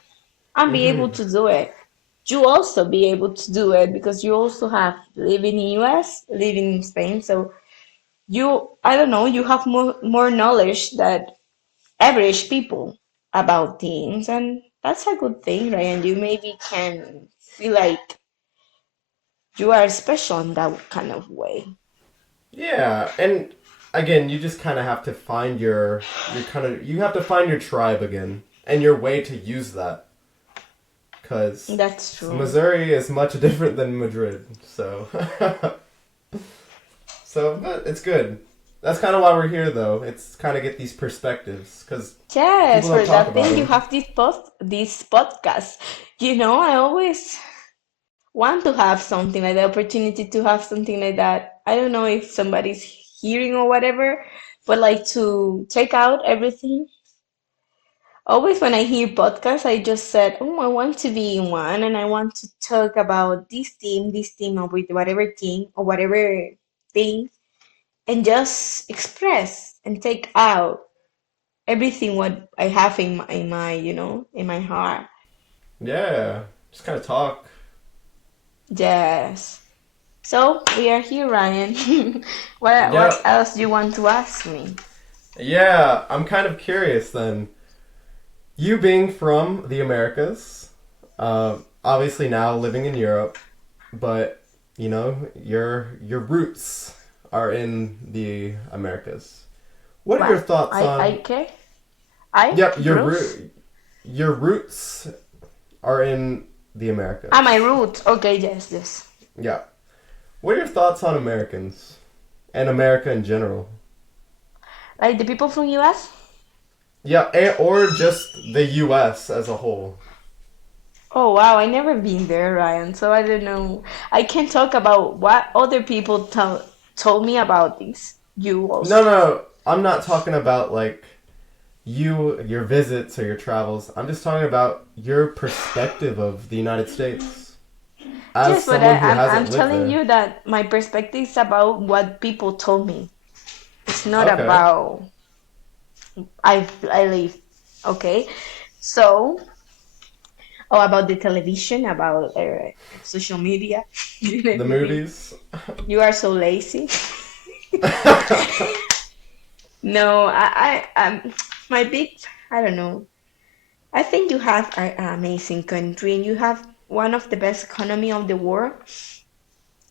I'll be able Hmm. to do it. You also be able to do it because you also have living in US, living in Spain. So I don't know, you have more knowledge than average people about things, and that's a good thing, right? And you maybe can feel like you are special in that kind of way. Yeah, and again, you just kind of have to find your kind of you have to find your tribe again and your way to use that because That's true. Missouri is much different than Madrid. So so but it's good. That's kind of why we're here, though. It's kind of get these perspectives because people Yes, don't for talk that about thing you them. have this podcast. I always want to have something like the opportunity to have something like that. I don't know if somebody's hearing or whatever, but like to check out everything. Always when I hear podcasts, I just said, "Oh, I want to be in one, and I want to talk about this team, or with whatever team or whatever thing, and just express and take out everything what I have in my heart." Yeah, just kind of talk. Yes. So we are here, Ryan. What Yeah, else do you want to ask me? yeah. I'm kind of curious then. You being from the Americas, obviously now living in Europe, but your roots are in the Americas. What are your What? thoughts I on? care? I Yep, Bruce? your roots are in the Ah, my Americas. roots. Okay, yes, yes. Yeah. What are your thoughts on Americans and America in general? Like the people from US? Yeah, or just the U.S. as a whole. Oh wow, I never been there, Ryan. So I don't know. I can talk about what other people told me about this. You No, also. no, I'm not talking about like your visits or your travels. I'm just talking about your perspective of the United States as Yes, but someone who I'm hasn't lived telling there. you that my perspective is about what people told me. It's not Okay. about I live. Okay, so about the television, about social media, and The everything. movies. You are so lazy. No, my big, I don't know. I think you have an amazing country and you have one of the best economy of the world.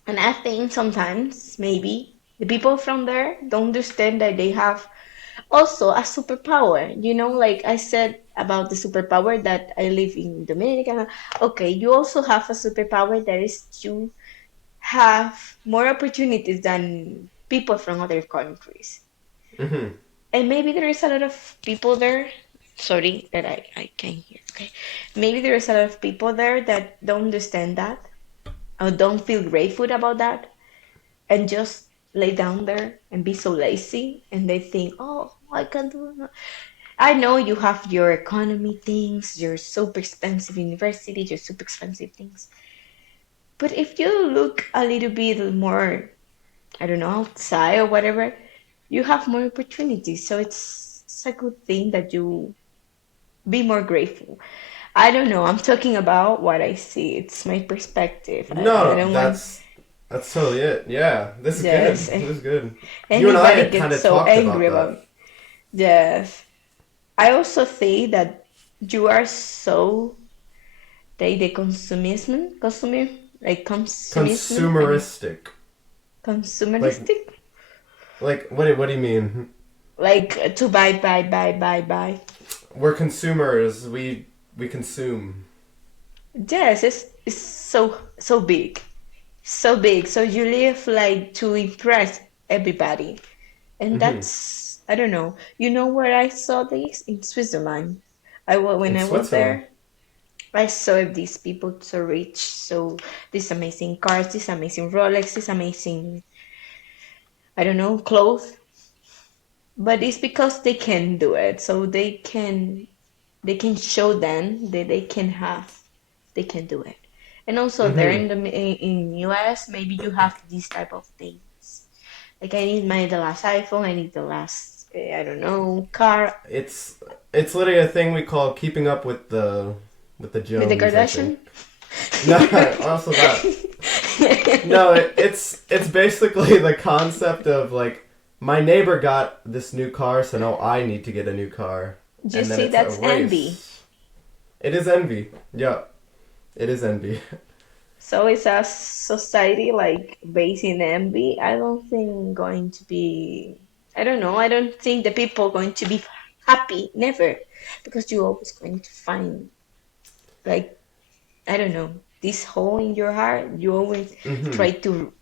And I think sometimes, maybe, The people from there don't understand that they have also a superpower. Like I said about the superpower that I live in Dominican. Okay, you also have a superpower that is to have more opportunities than people from other countries. Hmm. And maybe there is a lot of people there. Sorry that I can't hear. Okay. Maybe there is a lot of people there that don't understand that or don't feel grateful about that and just lay down there and be so lazy and they think, oh, I can do it. I know you have your economy things, your super expensive university, your super expensive things. But if you look a little bit more, I don't know, outside or whatever, you have more opportunities. So it's a good thing that you be more grateful. I don't know. I'm talking about what I see. It's my perspective. I No, don't want, that's totally it. Yeah, this is good. yes, This is good. You and I anybody had kind gets of so talked angry about that. about, yes. I also think that you are so, the like consumism and Consumeristic. Like, consumeristic, what do you mean? like to buy. We're consumers. We consume. Yes, it's so big. So big. So you live like to impress everybody. And Hmm. that's, I don't know. You know where I saw this? In Switzerland. When In I was Switzerland. there, I saw these people so rich, so these amazing cars, these amazing Rolex, this amazing, I don't know, clothes. But it's because they can do it. So they can show them that they can do it. And also there Hmm. in US, maybe you have these type of things. Like I need the last iPhone, I need the last I don't know car It's literally a thing we call keeping up with the with the Jones, I Kardashian. think. No, also that. No, it's basically the concept of like my neighbor got this new car, so now I need to get a new car, You and then see, it's a that's envy. race. It is envy. Yeah, it is envy. So it's a society like based in envy. I don't think going to be. I don't know. I don't think the people going to be happy. Never, because you're always going to find like I don't know this hole in your heart. You always Hmm. try to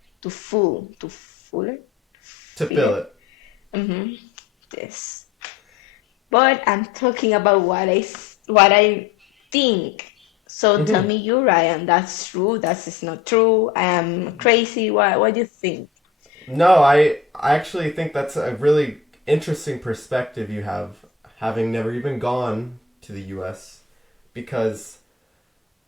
To fill fill it. it. Mm-hmm. Yes. But I'm talking about what I think. So tell Hmm. me you, Ryan, that's true, that's not true. I am crazy. What do you think? No, I actually think that's a really interesting perspective you have, having never even gone to the U.S. because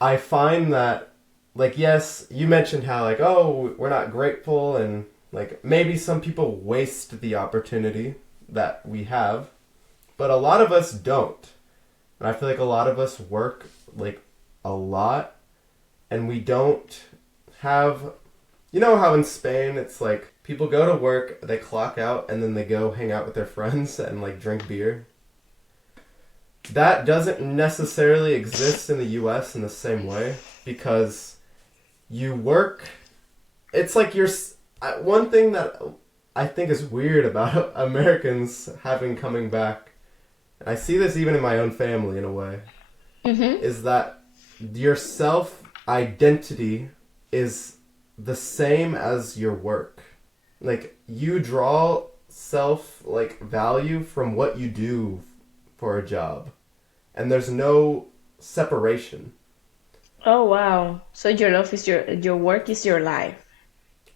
I find that, like, yes, you mentioned how, like, oh, we're not grateful, and, like, maybe some people waste the opportunity that we have, but a lot of us don't. And I feel like a lot of us work, like, a lot, and we don't have. You know how in Spain it's like people go to work, they clock out, and then they go hang out with their friends and, like, drink beer? That doesn't necessarily exist in the US in the same way because you work. It's like one thing that I think is weird about Americans having coming back, and I see this even in my own family in a way, Mm-hmm. is that your self identity is the same as your work. Like you draw self like value from what you do for a job, and there's no separation. Oh wow. So your love is your work is your life.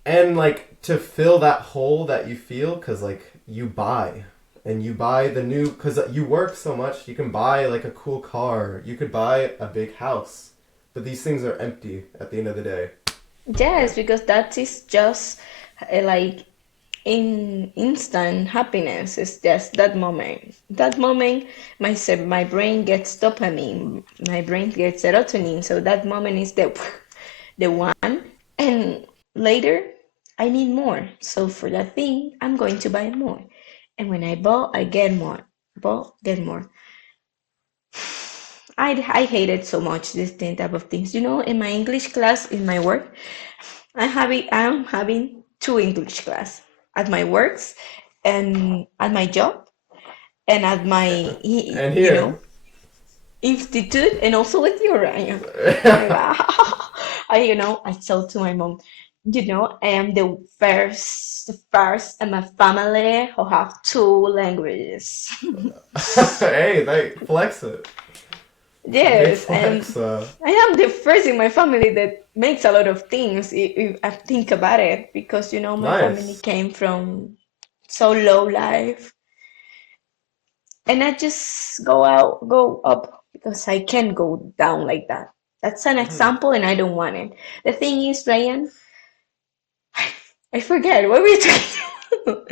And like to fill that hole that you feel, because like you buy, and you buy the new, because you work so much, you can buy like a cool car, you could buy a big house, but these things are empty at the end of the day. Yes, because that is just like in instant happiness. It's just that moment. That moment, my brain gets dopamine, my brain gets serotonin. So that moment is the one, and later I need more. So for that thing, I'm going to buy more, and when I buy, I get more. Buy, get more. I hated so much this type of things. In my English class, in my work, I'm having two English class. at my works and at my job and at my And you know here. institute and also with you, Ryan. Oh my God. I told to my mom, I am the first in my family who have two languages. Hey, they flex it. Big Yes, flex. I am the first in my family that makes a lot of things if I think about it, because my family Nice. came from so low life, and I just go up because I can't go down like that. That's an Mhm. example, and I don't want it. The thing is, Ryan, I forget what we talking about.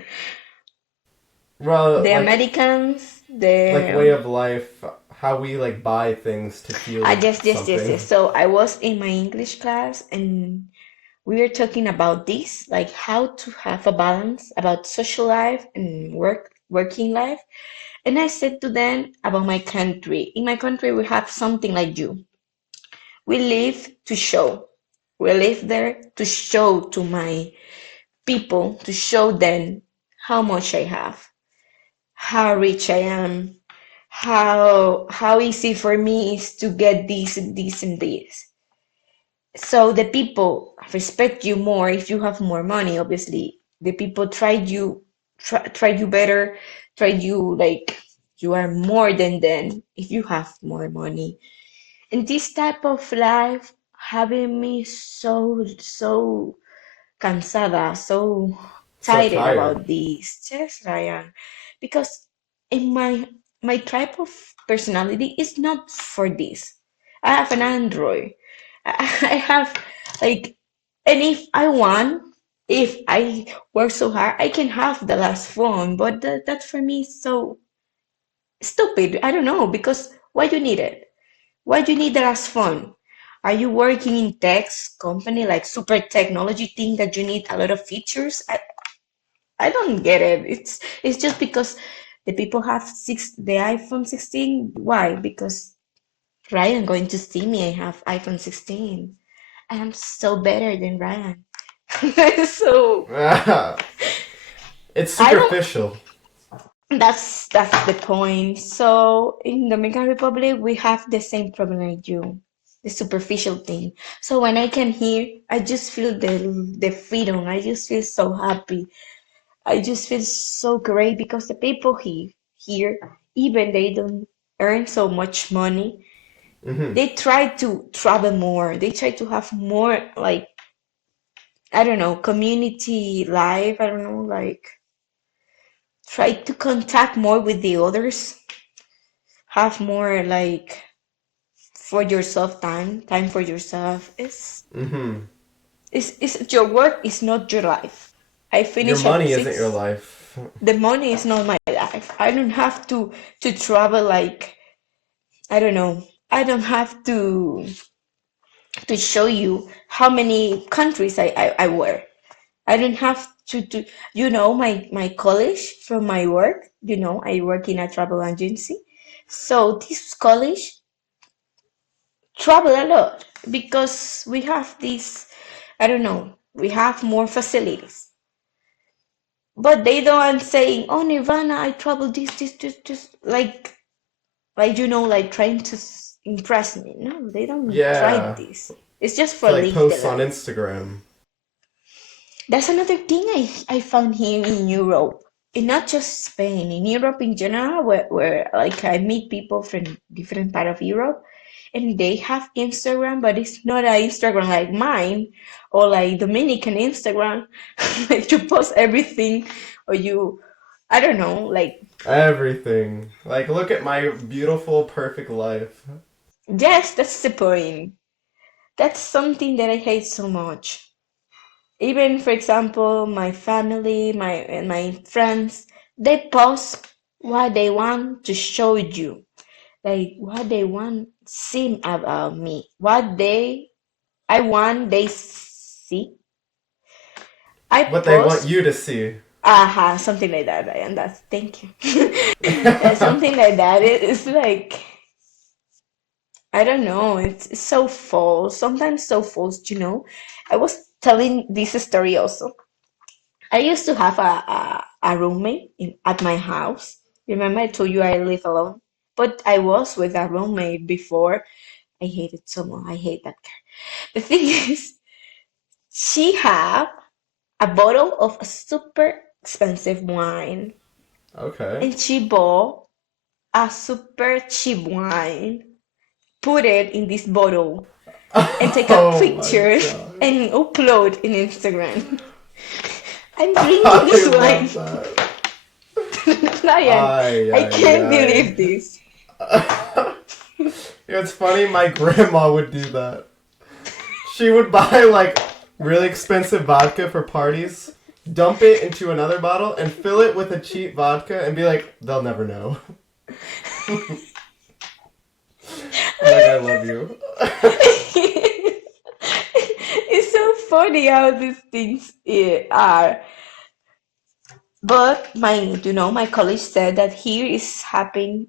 Well, The Americans, like way the of life, how we like buy things to feel yes, yes, yes, yes. something. So I was in my English class, and we were talking about this, like how to have a balance about social life and working life. And I said to them about my country. In my country, we have something like you. We live to show. We live there to show to my people, to show them how much I have, how rich I am, how easy for me is to get this and this and this. So the people respect you more if you have more money. Obviously, the people try you better, try you like you are more than them if you have more money. And this type of life having me so cansada, so So tired tired. about this. Yes, Ryan, because in my type of personality is not for this. I have an Android. I have like, and if I work so hard, I can have the last phone. But that for me is so stupid. I don't know, because why you need it? Why do you need that as phone? Are you working in tech company like super technology thing that you need a lot of features? I don't get it. It's just because the people have the iPhone 16. Why? Because Ryan going to see me. I have iPhone 16. I am so better than Ryan. So It's I don't. superficial. That's the point. So in Dominican Republic, we have the same problem like you, the superficial thing. So when I came here, I just feel the freedom. I just feel so happy. I just feel so great because the people here, even they don't earn so much money, Hmm. they try to travel more. They try to have more, like, I don't know, community life. I don't know, like, try to contact more with the others, have more like for yourself time for yourself. Hmm. It's your work is not your life. I Your finish at money isn't your 6. life. The money is not my life. I don't have to travel, like, I don't know. I don't have to show you how many countries I wear. I don't have to my college from my work, I work in a travel agency. So this college travel a lot because we have this, I don't know, we have more facilities. But they don't saying, oh, Nirvana, I travel this, like, like trying to impress me. No, they don't try Yeah. this. It's just for To like live the post on life. Instagram. That's another thing I found here in Europe. And not just Spain, in Europe in general, where like I meet people from different part of Europe, and they have Instagram, but it's not an Instagram like mine or like Dominican Instagram. Like you post everything, or I don't know, like, Everything. Like, look at my beautiful, perfect life. yes, that's the point. That's something that I hate so much. Even, for example, my family, my friends, they post what they want to show you, like what they want see about me, what I want they see. I What they want post, you to see. something like that, and that's thank you. Something like that. It's like, I don't know. It's so false. Sometimes so false. I was telling this story also. I used to have a roommate at my house. Remember, I told you I live alone? But I was with a roommate before. I hated someone. I hate that girl. The thing is, she had a bottle of a super expensive wine, Okay. and she bought a super cheap wine, put it in this bottle, and take a Oh my picture god. and upload in Instagram. I'm drinking I this wine. love that. Ryan, Ay, I ay, can't ay. believe this. It's funny, my grandma would do that. She would buy like really expensive vodka for parties, dump it into another bottle, and fill it with a cheap vodka and be like, they'll never know. Like, I love you. It's so funny how these things are. But my college said that here is happening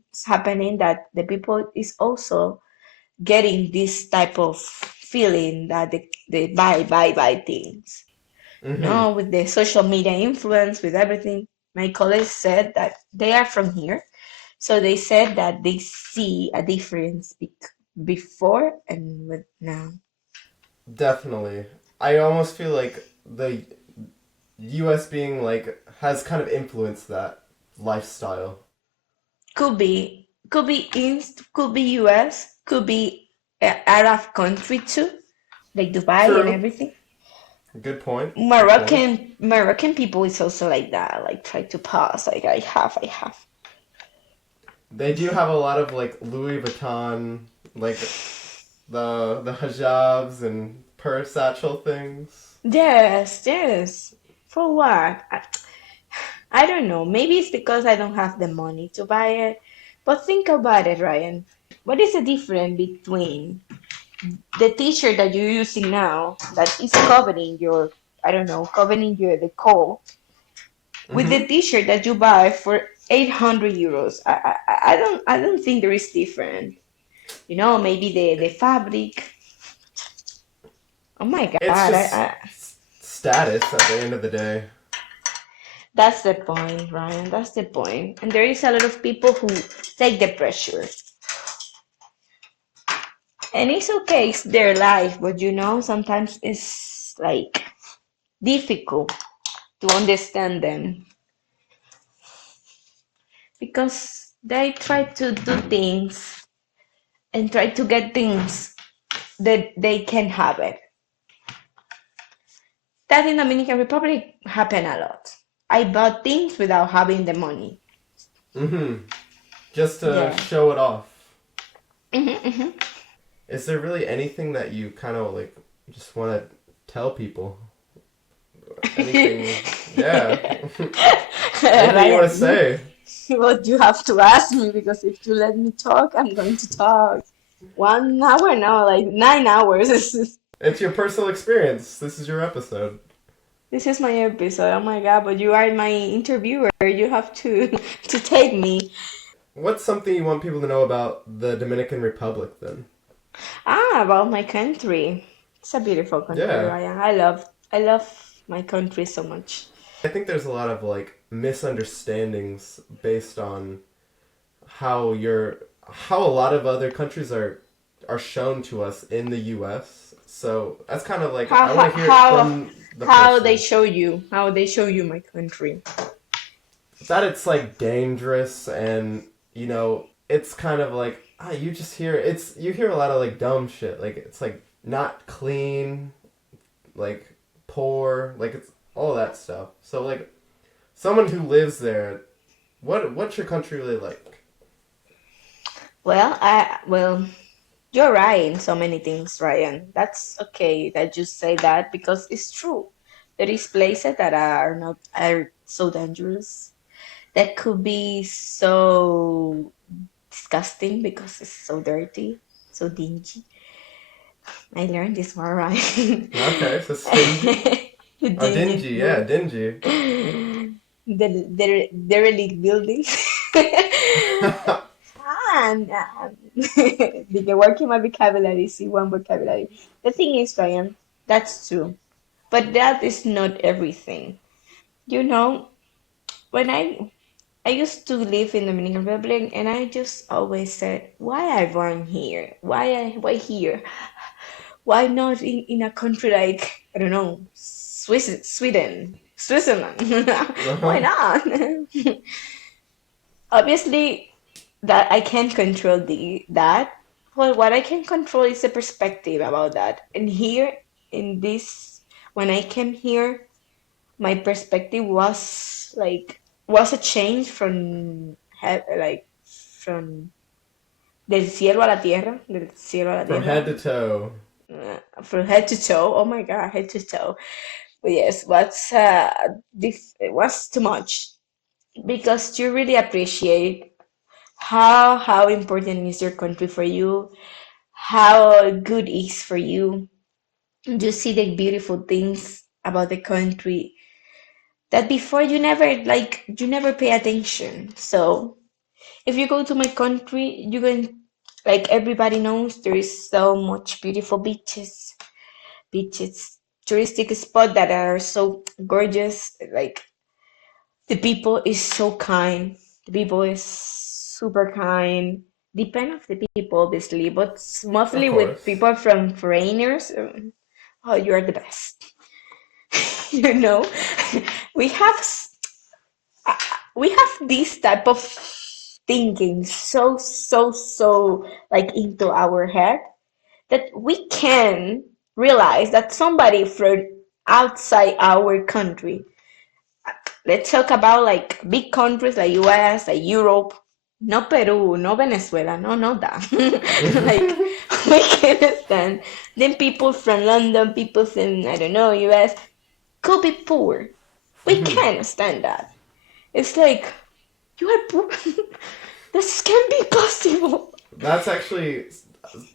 that the people is also getting this type of feeling that they buy things. Hmm. With the social media influence, with everything. My college said that they are from here, so they said that they see a difference before and with now. Definitely. I almost feel like the US being like has kind of influenced that lifestyle. Could be US, could be Arab country too, like Dubai and True. everything. Good point. Good point. Moroccan people is also like that, like try to pass, like I have. They do have a lot of like Louis Vuitton, like the hijabs and purse satchel things. Yes, yes. For what? I don't know. Maybe it's because I don't have the money to buy it. But think about it, Ryan. What is the difference between the t-shirt that you're using now that is covering your, I don't know, covering your the cold with the Mm-hmm. t-shirt that you buy for 800 euros? I don't think there is different. Maybe the fabric. Oh my God, It's just status at the end of the day. that's the point, Ryan. That's the point. And there is a lot of people who take the pressure. And it's okay, it's their life, but sometimes it's like difficult to understand them because they try to do things and try to get things that they can have it. That in Dominican Republic happen a lot. I bought things without having the money. Mm-hmm. Just to Yeah. show it off. Hmm. Is there really anything that you kind of like just want to tell people? Anything? Yeah. Anything you want to Ryan, say? what you have to ask me because if you let me talk, I'm going to talk. 1 hour now, like 9 hours. It's your personal experience. This is your episode. This is my episode. Oh my God, but you are my interviewer. You have to to take me. What's something you want people to know about the Dominican Republic then? About my country. It's a beautiful country, Yeah. Ryan. I love my country so much. I think there's a lot of like misunderstandings based on how you're how a lot of other countries are shown to us in the US. So that's kind of like How I want how to hear it how, from the how they person. show you my country. That it's like dangerous and it's kind of like you just hear you hear a lot of like dumb shit. Like it's like not clean, like poor, like it's all that stuff. So like someone who lives there, what's your country really like? Well, you're right in so many things, Ryan. That's okay that you say that because it's true. There is places that are so dangerous that could be so disgusting because it's so dirty, so dingy. I learned this one, right? Okay, so stingy. Oh, Dingy dingy, yeah, building. dingy. The derelict buildings. Dije, working my vocabulary, see one vocabulary. The thing is, Ryan, that's true. But that is not everything. You know, when I used to live in Dominican Republic, and I just always said, why I born here? Why here? Why not in a country like, I don't know, Sweden, Switzerland? Why Uh-huh. not? Obviously, that I can't control the that. Well, what I can control is the perspective about that. And here in this, when I came here, my perspective was a change from like from del cielo a la tierra, del cielo a la From head tierra, to toe. from head to toe. Oh my God, head to toe. But yes, this it was too much because you really appreciate how important is your country for you, how good is for you. You see the beautiful things about the country that before you never pay attention. So if you go to my country, you can like everybody knows there is so much beautiful beaches, touristic spots that are so gorgeous. Like the people is so kind. The people is super kind. Depend of the people, obviously, but Of mostly with course. people from foreigners. Oh, you are the best. You know, we have uh, we have this type of thinking so like into our head that we can realize that somebody from outside our country, let's talk about like big countries like US, like Europe, no Peru, no Venezuela, no that. Like we can understand. Then people from London, people from I don't know US could be poor. We Mhm. can understand that. It's like you are poor. This can be possible. That's actually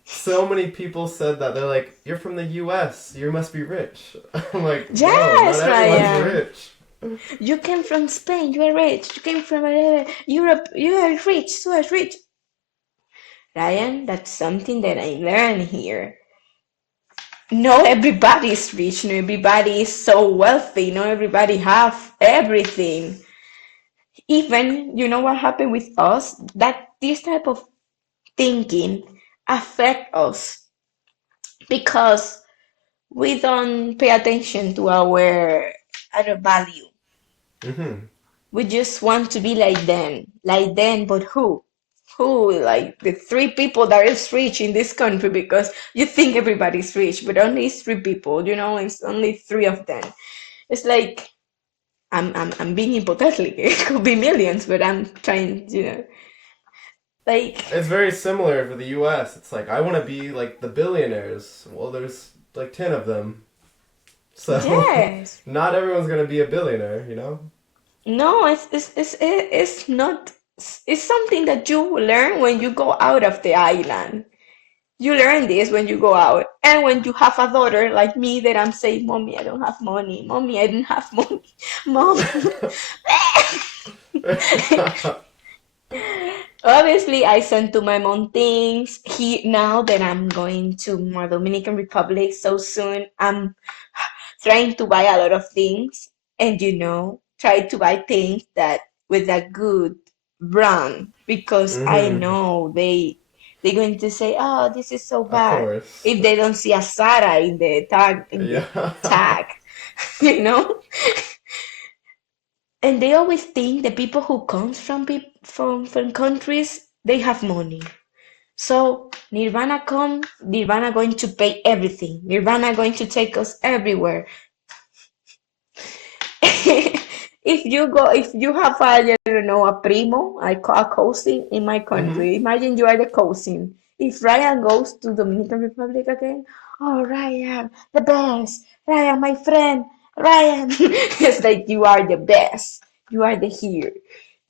so many people said that they're like, "You're from the U.S. You must be rich." I'm like, "No, not Yes, everyone's Ryan. rich." You came from Spain, you are rich. You came from Europe, you are rich, so are rich. Ryan, that's something that I learned here. No, everybody is rich. No, everybody is so wealthy. No, everybody have everything. Even, you know what happened with us? That this type of thinking affect us because we don't pay attention to our value. Hmm. We just want to be like them, but who? Who? Like the three people that is rich in this country because you think everybody's rich, but only three people, you know, it's only three of them. It's like I'm being hypothetical. It could be millions, but I'm trying, like It's very similar for the U.S. It's like I want to be like the billionaires. Well, there's like 10 of them, so yes. not everyone's gonna be a billionaire, you know. No, it's not. It's something that you learn when you go out of the island. You learn this when you go out. And when you have a daughter like me that I'm saying, Mommy, I don't have money. Mommy, I don't have money. Mom. Obviously, I sent to my mom things. Now that I'm going to my Dominican Republic so soon, I'm trying to buy a lot of things. And try to buy things that with a good brand because I Hmm. know they're going to say, "Oh, this is so Of bad," course. if they don't see a Sara in the Yeah. tag, you know. And they always think the people who comes from countries they have money. So Nirvana going to pay everything. Nirvana going to take us everywhere. If you have a, I don't know, a primo, a cousin in my Hmm. country, imagine you are the cousin. If Ryan goes to Dominican Republic again, oh Ryan, the best. Ryan, my friend, Ryan. It's like you are the best. You are the here.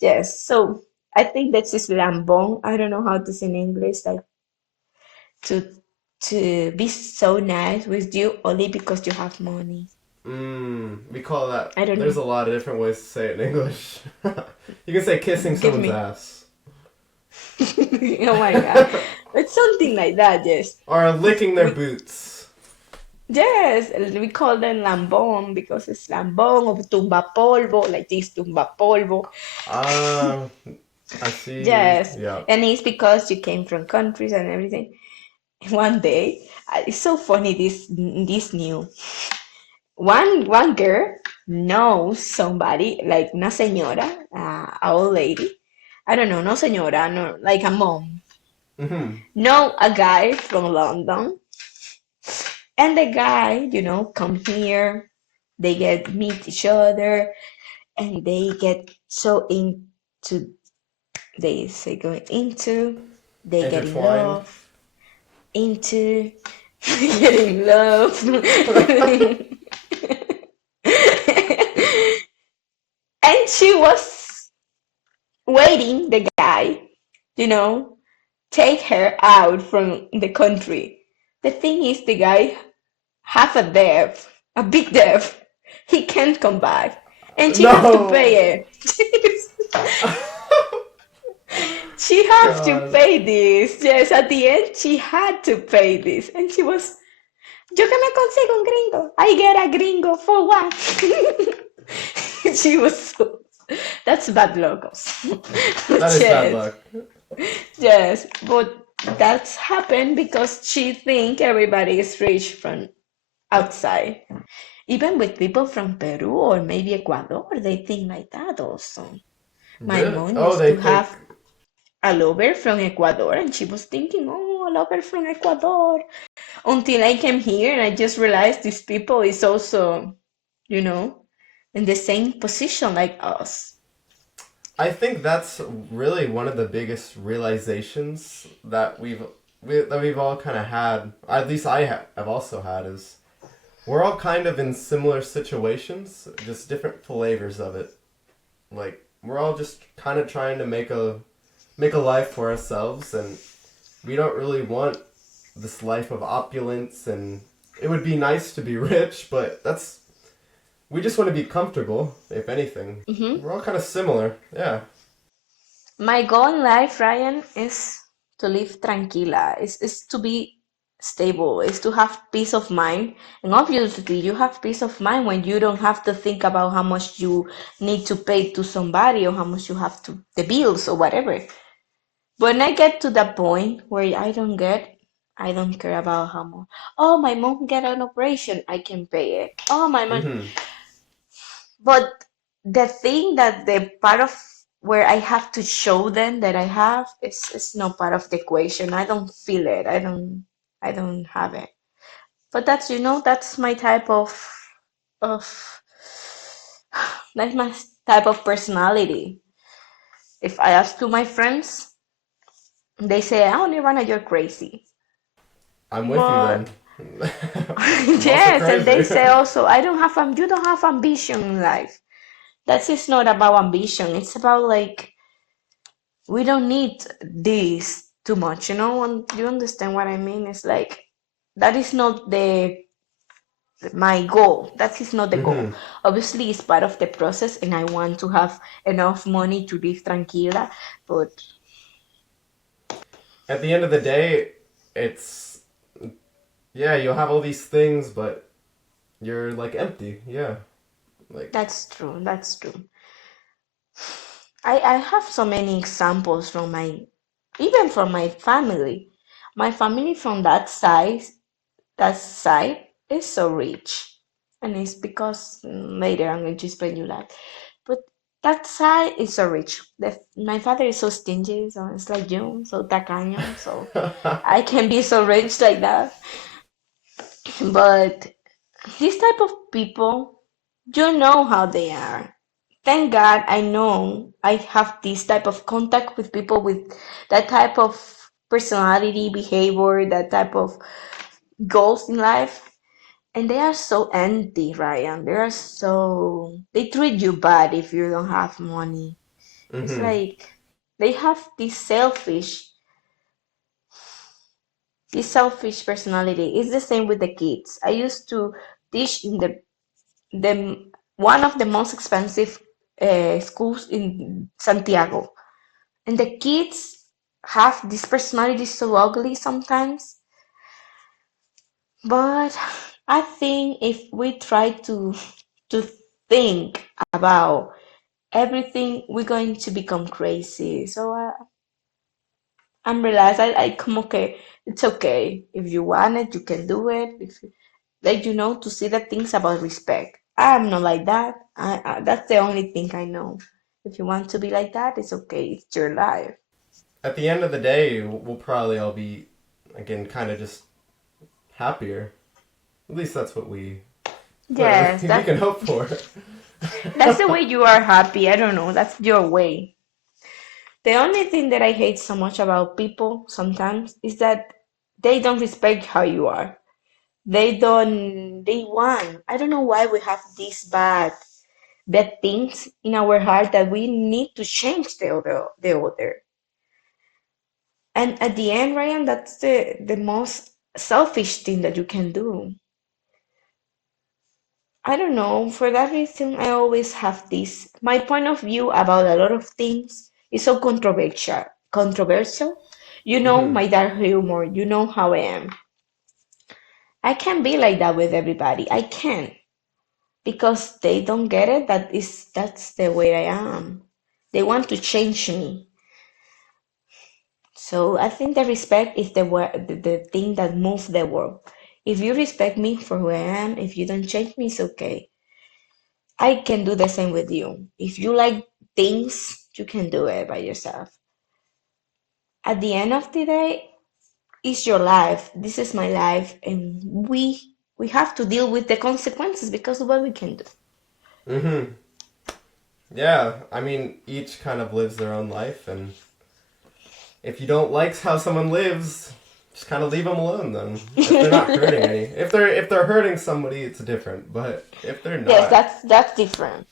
Yes. So I think that's just lambong. I don't know how to say in English, like to be so nice with you only because you have money. We call that. I don't There's know. a lot of different ways to say it in English. You can say kissing Give someone's me. ass. Oh my God. It's something like that, yes. Or licking their We boots. Yes, we call them lambón because it's lambón or tumba polvo, like this tumba polvo. Ah, I see. Yes, Yeah. and it's because you came from countries and everything. One day, it's so funny this new one girl knows somebody like una señora, a old lady. I don't know, no señora, no, like a mom. Hmm. Know a guy from London, and the guy, come here. They get meet each other, and they get so into. They say going into. They get in Intertwined. love. Into. Get in love. And she was waiting the guy, you know, take her out from the country. The thing is, the guy have a debt, a big debt. He can't come back, and she have to pay No. it. She have to God. pay this. Yes, at the end, she had to pay this, and she was. Yo que me consigo un gringo. I get a gringo for what? She was so. That's bad logos. That is bad Yes. luck. Yes, but that's happened because she think everybody is rich from outside. Even with people from Peru or maybe Ecuador, they think like that also. My Really? mom Oh, used they to have think. a lover from Ecuador and she was thinking, oh, a lover from Ecuador. Until I came here and I just realized these people is also, you know, in the same position like us. I think that's really one of the biggest realizations that we've all kind of had. At least have also had is we're all kind of in similar situations, just different flavors of it. Like we're all just kind of trying to make a life for ourselves, and we don't really want this life of opulence. And it would be nice to be rich, but that's we just want to be comfortable. If anything, Hmm. we're all kind of similar. Yeah. My goal in life, Ryan, is to live tranquila, is to be stable, is to have peace of mind. And obviously, you have peace of mind when you don't have to think about how much you need to pay to somebody or how much you have to the bills or whatever. When I get to the point where I don't care about how much. Oh, my mom get an operation, I can pay it. Oh, my mom. Mm-hmm. But the thing that the part of where I have to show them that I have is not part of the equation. I don't feel it. I don't have it. But that's that's my type of that's my type of personality. If I ask to my friends, they say, "Oh, Nirvana, you're crazy." I'm with you then. But I'm also yes, and they crazy. say also, "I don't have you don't have ambition in life." That is not about ambition. It's about like we don't need this too much, and you understand what I mean? It's like that is not the my goal. That is not the goal. Hmm. Obviously, it's part of the process, and I want to have enough money to live tranquila. But At the end of the day, it's yeah, you'll have all these things, but you're like empty. Yeah, like that's true. That's true. I have so many examples from even from my family. My family from that side is so rich. And it's because later I'm going to explain you that. But that side is so rich. My father is so stingy, so it's like you, so tacaño, so I can be so rich like that. But this type of people, you know how they are. Thank God I know I have this type of contact with people with that type of personality, behavior, that type of goals in life. And they are so empty, Ryan. They treat you bad if you don't have money. It's hmm. like they have this selfish personality. It's the same with the kids. I used to teach in the one of the most expensive schools in Santiago. And the kids have this personality so ugly sometimes. But I think if we try to think about everything, we're going to become crazy. So I'm realized I come okay. It's okay if you want it, you can do it. If you, like to see the things about respect. I'm not like that. That's the only thing I know. If you want to be like that, it's okay. It's your life. At the end of the day, we'll probably all be, again, kind of just happier. At least that's what Yes, we can hope for. that's the way you are happy. I don't know. That's your way. The only thing that I hate so much about people sometimes is that they don't respect how you are. They want. I don't know why we have these bad things in our heart that we need to change the other. And at the end, Ryan, that's the most selfish thing that you can do. I don't know. For that reason, I always have this. My point of view about a lot of things is so controversial. Controversial. You know Hmm. my dark humor. You know how I am. I can't be like that with everybody. I can't because they don't get it. That's the way I am. They want to change me. So I think the respect is the thing that moves the world. If you respect me for who I am, if you don't change me, it's okay. I can do the same with you. If you like things, you can do it by yourself. At the end of the day, it's your life. This is my life, and we have to deal with the consequences because of what we can do. Hmm. Yeah, I mean, each kind of lives their own life, and if you don't like how someone lives, just kind of leave them alone. Then, if they're not hurting any, if they're hurting somebody, it's different. But if they're Yes, not, that's different.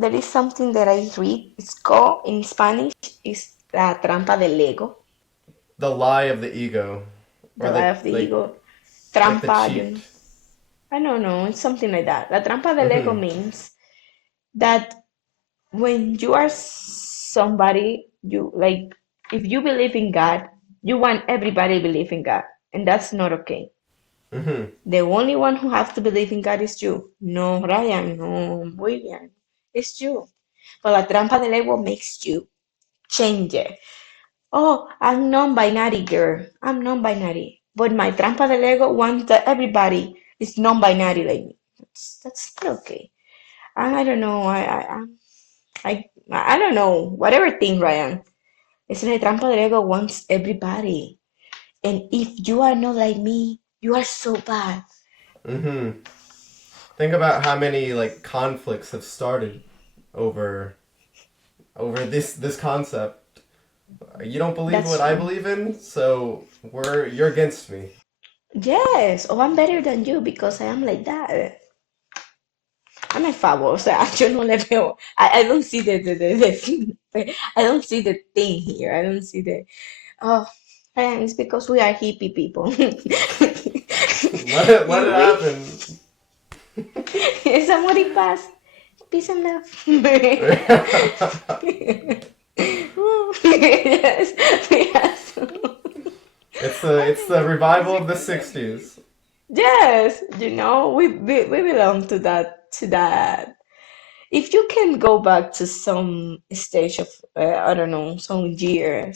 There is something that I read. It's called in Spanish is la trampa del ego, the lie of the ego, the or lie the of the ego. the Trampa, cheat. I don't know. It's something like that. La trampa del ego Hmm. means that when you are somebody, you like, if you believe in God, you want everybody to believe in God, and that's not okay. Hmm. The only one who has to believe in God is you. No, Ryan, no, William. It's you. But la trampa del ego makes you change it. Oh, I'm non-binary girl. I'm non-binary. But my trampa del ego wants that everybody is non-binary like me. That's not okay. I don't know. I don't know. Whatever thing, Ryan. It's like trampa del ego wants everybody. And if you are not like me, you are so bad. Hmm. Think about how many like conflicts have started over this concept. You don't believe That's what I true. believe in, so you're against me. Yes. Oh, I'm better than you because I am like that. Hazme el favor, o sea, yo no le veo. I don't see I don't see the thing here. I don't see the. Oh, and it's because we are hippie people. Let You it we happen. it's amor y paz, peace and love. Yes, yes. It's the revival of the '60s. Yes, we belong to that. If you can go back to some stage of I don't know, some year,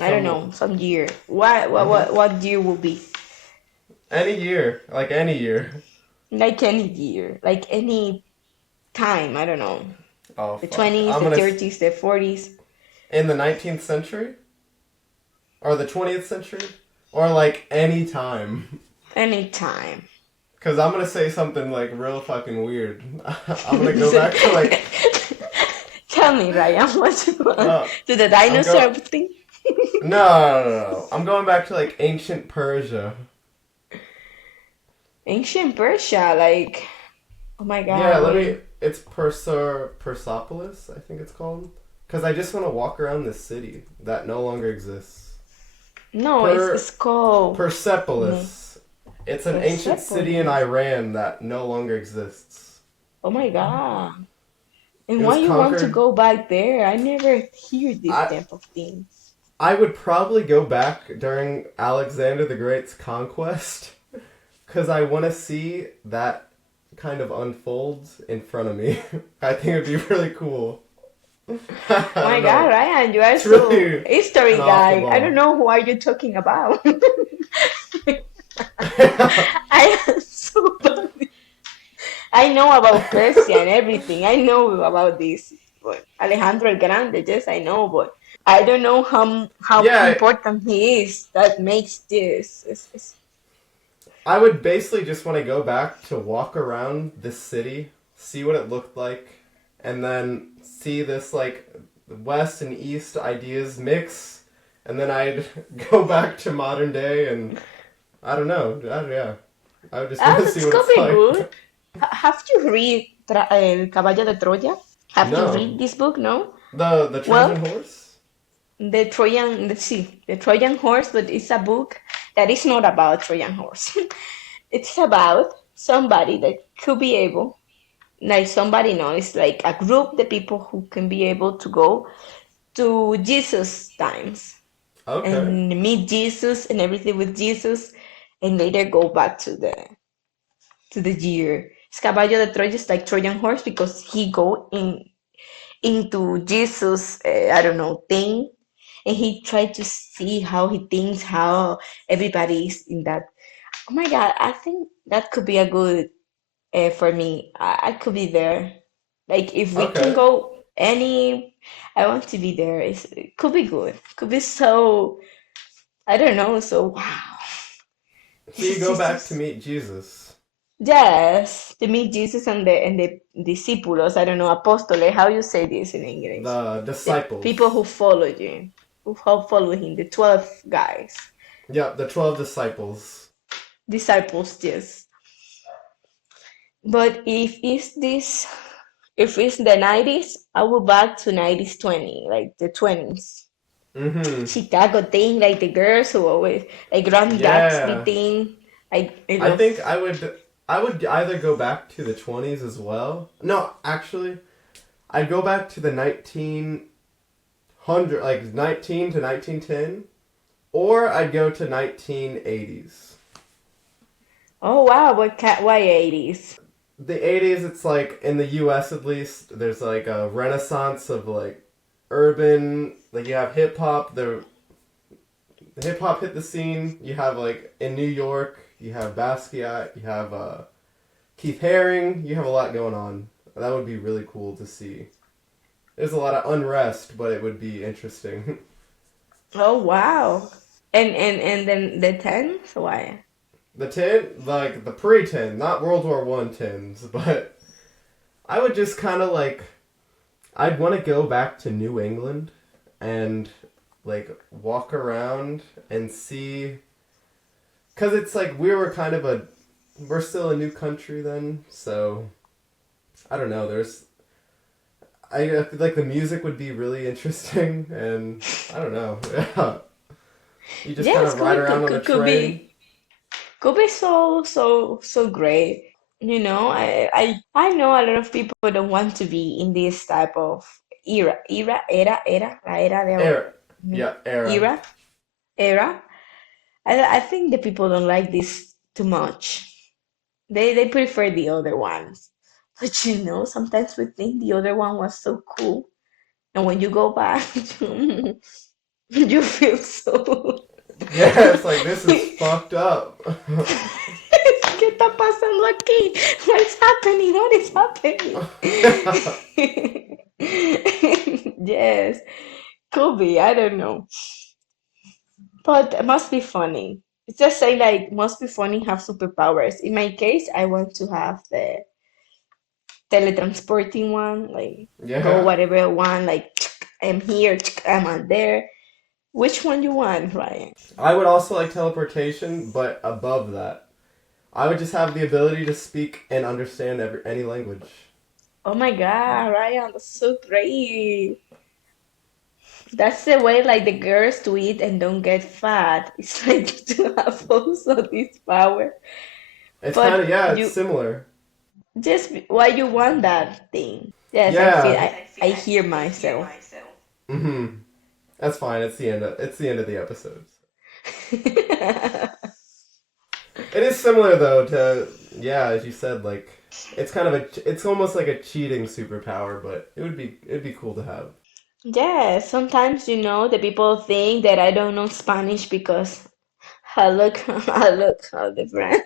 I don't Some know, some year. What what hmm what what year will be? any year, like any year. Like any year, like any time. I don't know. Oh The fuck! 20s, I'm the gonna 30s, the 40s, in the 19th century or the 20th century or like any time. any time. Cause I'm gonna say something like real fucking weird. I'm gonna go back to like Tell me, Ryan, what's uh, to the I'm go dinosaur thing? no. I'm going back to like ancient Persia. Ancient Persia, like, oh my Yeah, God, let me. wait. It's Persepolis, I think it's called. Cause I just want to walk around this city that no longer exists. No, Per it's called no, Persepolis. It's an ancient city in Persepolis. Iran that no longer exists. Oh my God. It And why was you want to conquered. go back there? I never hear this I type of thing. I would probably go back during Alexander the Great's conquest because I want to see that kind of unfolds in front of me. I think it'd be really cool. I Oh my don't God, know. Ryan, you are It's so really history an off the guy. I don't ball. know who are you talking about. I am so bad. I know about Persia and everything. I know about this. But Alejandro el Grande, yes, I know, but I don't know how Yeah, important he is. That makes this. I would basically just want to go back to walk around this city, see what it looked like, and then see this like West and East ideas mix, and then I'd go back to modern day and I don't know. Yeah, I would just want Ah, to see that's what could it's be like. good. Have you read El Caballo de Troya? Have you read No, this book? No. the Trojan Well, horse. the Trojan horse, but it's a book that is not about Trojan horse. It's about somebody that could be able, like somebody knows, like a group, the people who can be able to go to Jesus times Okay, and meet Jesus and everything with Jesus, and later go back to the year. Caballo de Troya is like Trojan horse because he go into Jesus, I don't know, thing, and he tried to see how he thinks, how everybody is in that. Oh my God, I think that could be a good for me. I could be there. Like if we can okay. go any, I want to be there. It could be good. Could be so, I don't know, so wow. So This you is go just, back to just meet Jesus, yes, to meet Jesus and the discípulos. I don't know, apóstoles. How you say this in English? the The people disciples. who follow you, who follow him, the 12 guys, Yeah, the 12 disciples. disciples. Yes. But if it's the 90s, I will back to 90s 20, like the 20s. Mm-hmm. Chicago thing, like the girls who always like Grand Gatsby Yeah. thing. I I love. think I would either go back to the 20s as well. No, actually, I'd go back to the 1900 like 19 to 1910 or I'd go to 1980s. Oh wow, why 80s? The 80s, it's like in the US at least, there's like a renaissance of like urban, like you have hip hop, the hip hop hit the scene. You have like in New York, you have Basquiat, you have Keith Haring, you have a lot going on. That would be really cool to see. There's a lot of unrest, but it would be interesting. Oh wow. And then the 10s? Why? The tin, like the pre-tin, not World War One tins, but I would just kind of like, I'd want to go back to New England and like walk around and see, cause it's like we're still a new country then, so I don't know. I feel like the music would be really interesting, and I don't know. Yeah, you just kind Yes, of ride around on a train. could be so great. You know, I know a lot of people don't want to be in this type of la era de ahora, Era, yeah, era. era, era. I think the people don't like this too much. They prefer the other ones. But you know, sometimes we think the other one was so cool. And when you go back, you feel so. Yeah, it's like this is fucked up. ¿Qué está pasando aquí? What's happening? What is happening? Yes, could be. I don't know. But it must be funny. It's just say like must be funny have superpowers. In my case, I want to have the teletransporting one, like go Yeah, whatever I want, like I'm here, I'm there. Which one you want, Ryan? I would also like teleportation, but above that, I would just have the ability to speak and understand any language. Oh my God, Ryan, that's so great. That's the way like the girls to eat and don't get fat. It's like to have also this power. It's kind of, But yeah, it's you similar. just why you want that thing. Yes, Yeah. I hear myself. Mm-hmm. That's fine. It's the end of the episode. It is similar though to, yeah, as you said, like it's almost like a cheating superpower, but it'd be cool to have. Yeah, sometimes the people think that I don't know Spanish because I look I look how different.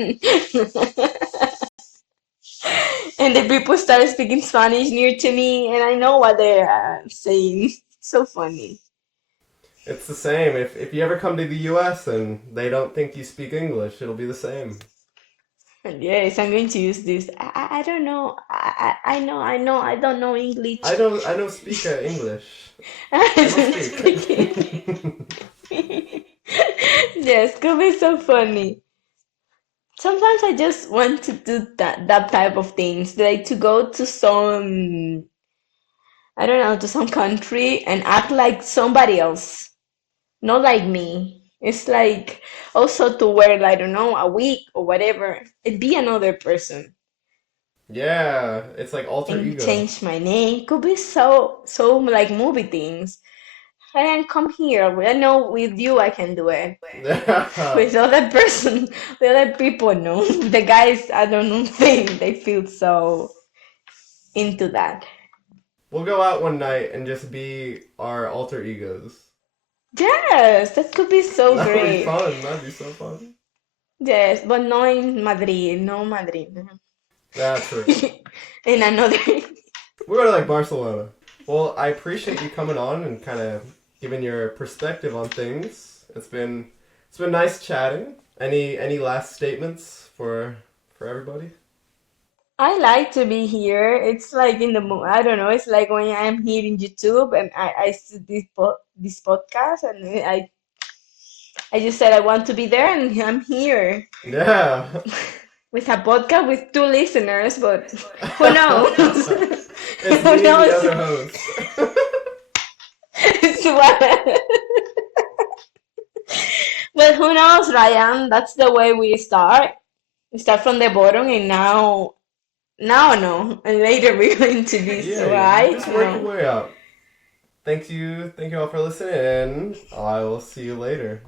And the people start speaking Spanish near to me, and I know what they're saying. So funny. It's the same. If you ever come to the U.S. and they don't think you speak English, it'll be the same. And yes, I'm going to use this. I don't know. I know. I don't know English. I don't speak English. I I don't don't speak. speak English. Yes, could be so funny. Sometimes I just want to do that type of things, like to go to some, I don't know, to some country and act like somebody else, not like me. It's like also to wear, I don't know, a wig or whatever, and be another person Yeah, it's like alter and ego. change my name. Could be so like movie things. I can come here. I know with you I can do it. Yeah. With other person, with other people, no. The guys, I don't think they feel so into that. We'll go out one night and just be our alter egos. Yes, that could be so That would be great. fun. That'd be so fun. Yes, but not in Madrid, no Madrid. Yeah, true. In another. We're going to like Barcelona. Well, I appreciate you coming on and kind of giving your perspective on things. It's been nice chatting. Any last statements for everybody? I like to be here. It's like in the I don't know. It's like when I'm here in YouTube and I see this podcast and I just said I want to be there and I'm here Yeah. with a podcast with two listeners, but who knows? It's Who me and the knows? other host. It's what- But who knows, Ryan? That's the way we start. We start from the bottom and now no. And later we're going to this, Yeah, you right? just work your No. way up. Thank you all for listening, and I will see you later.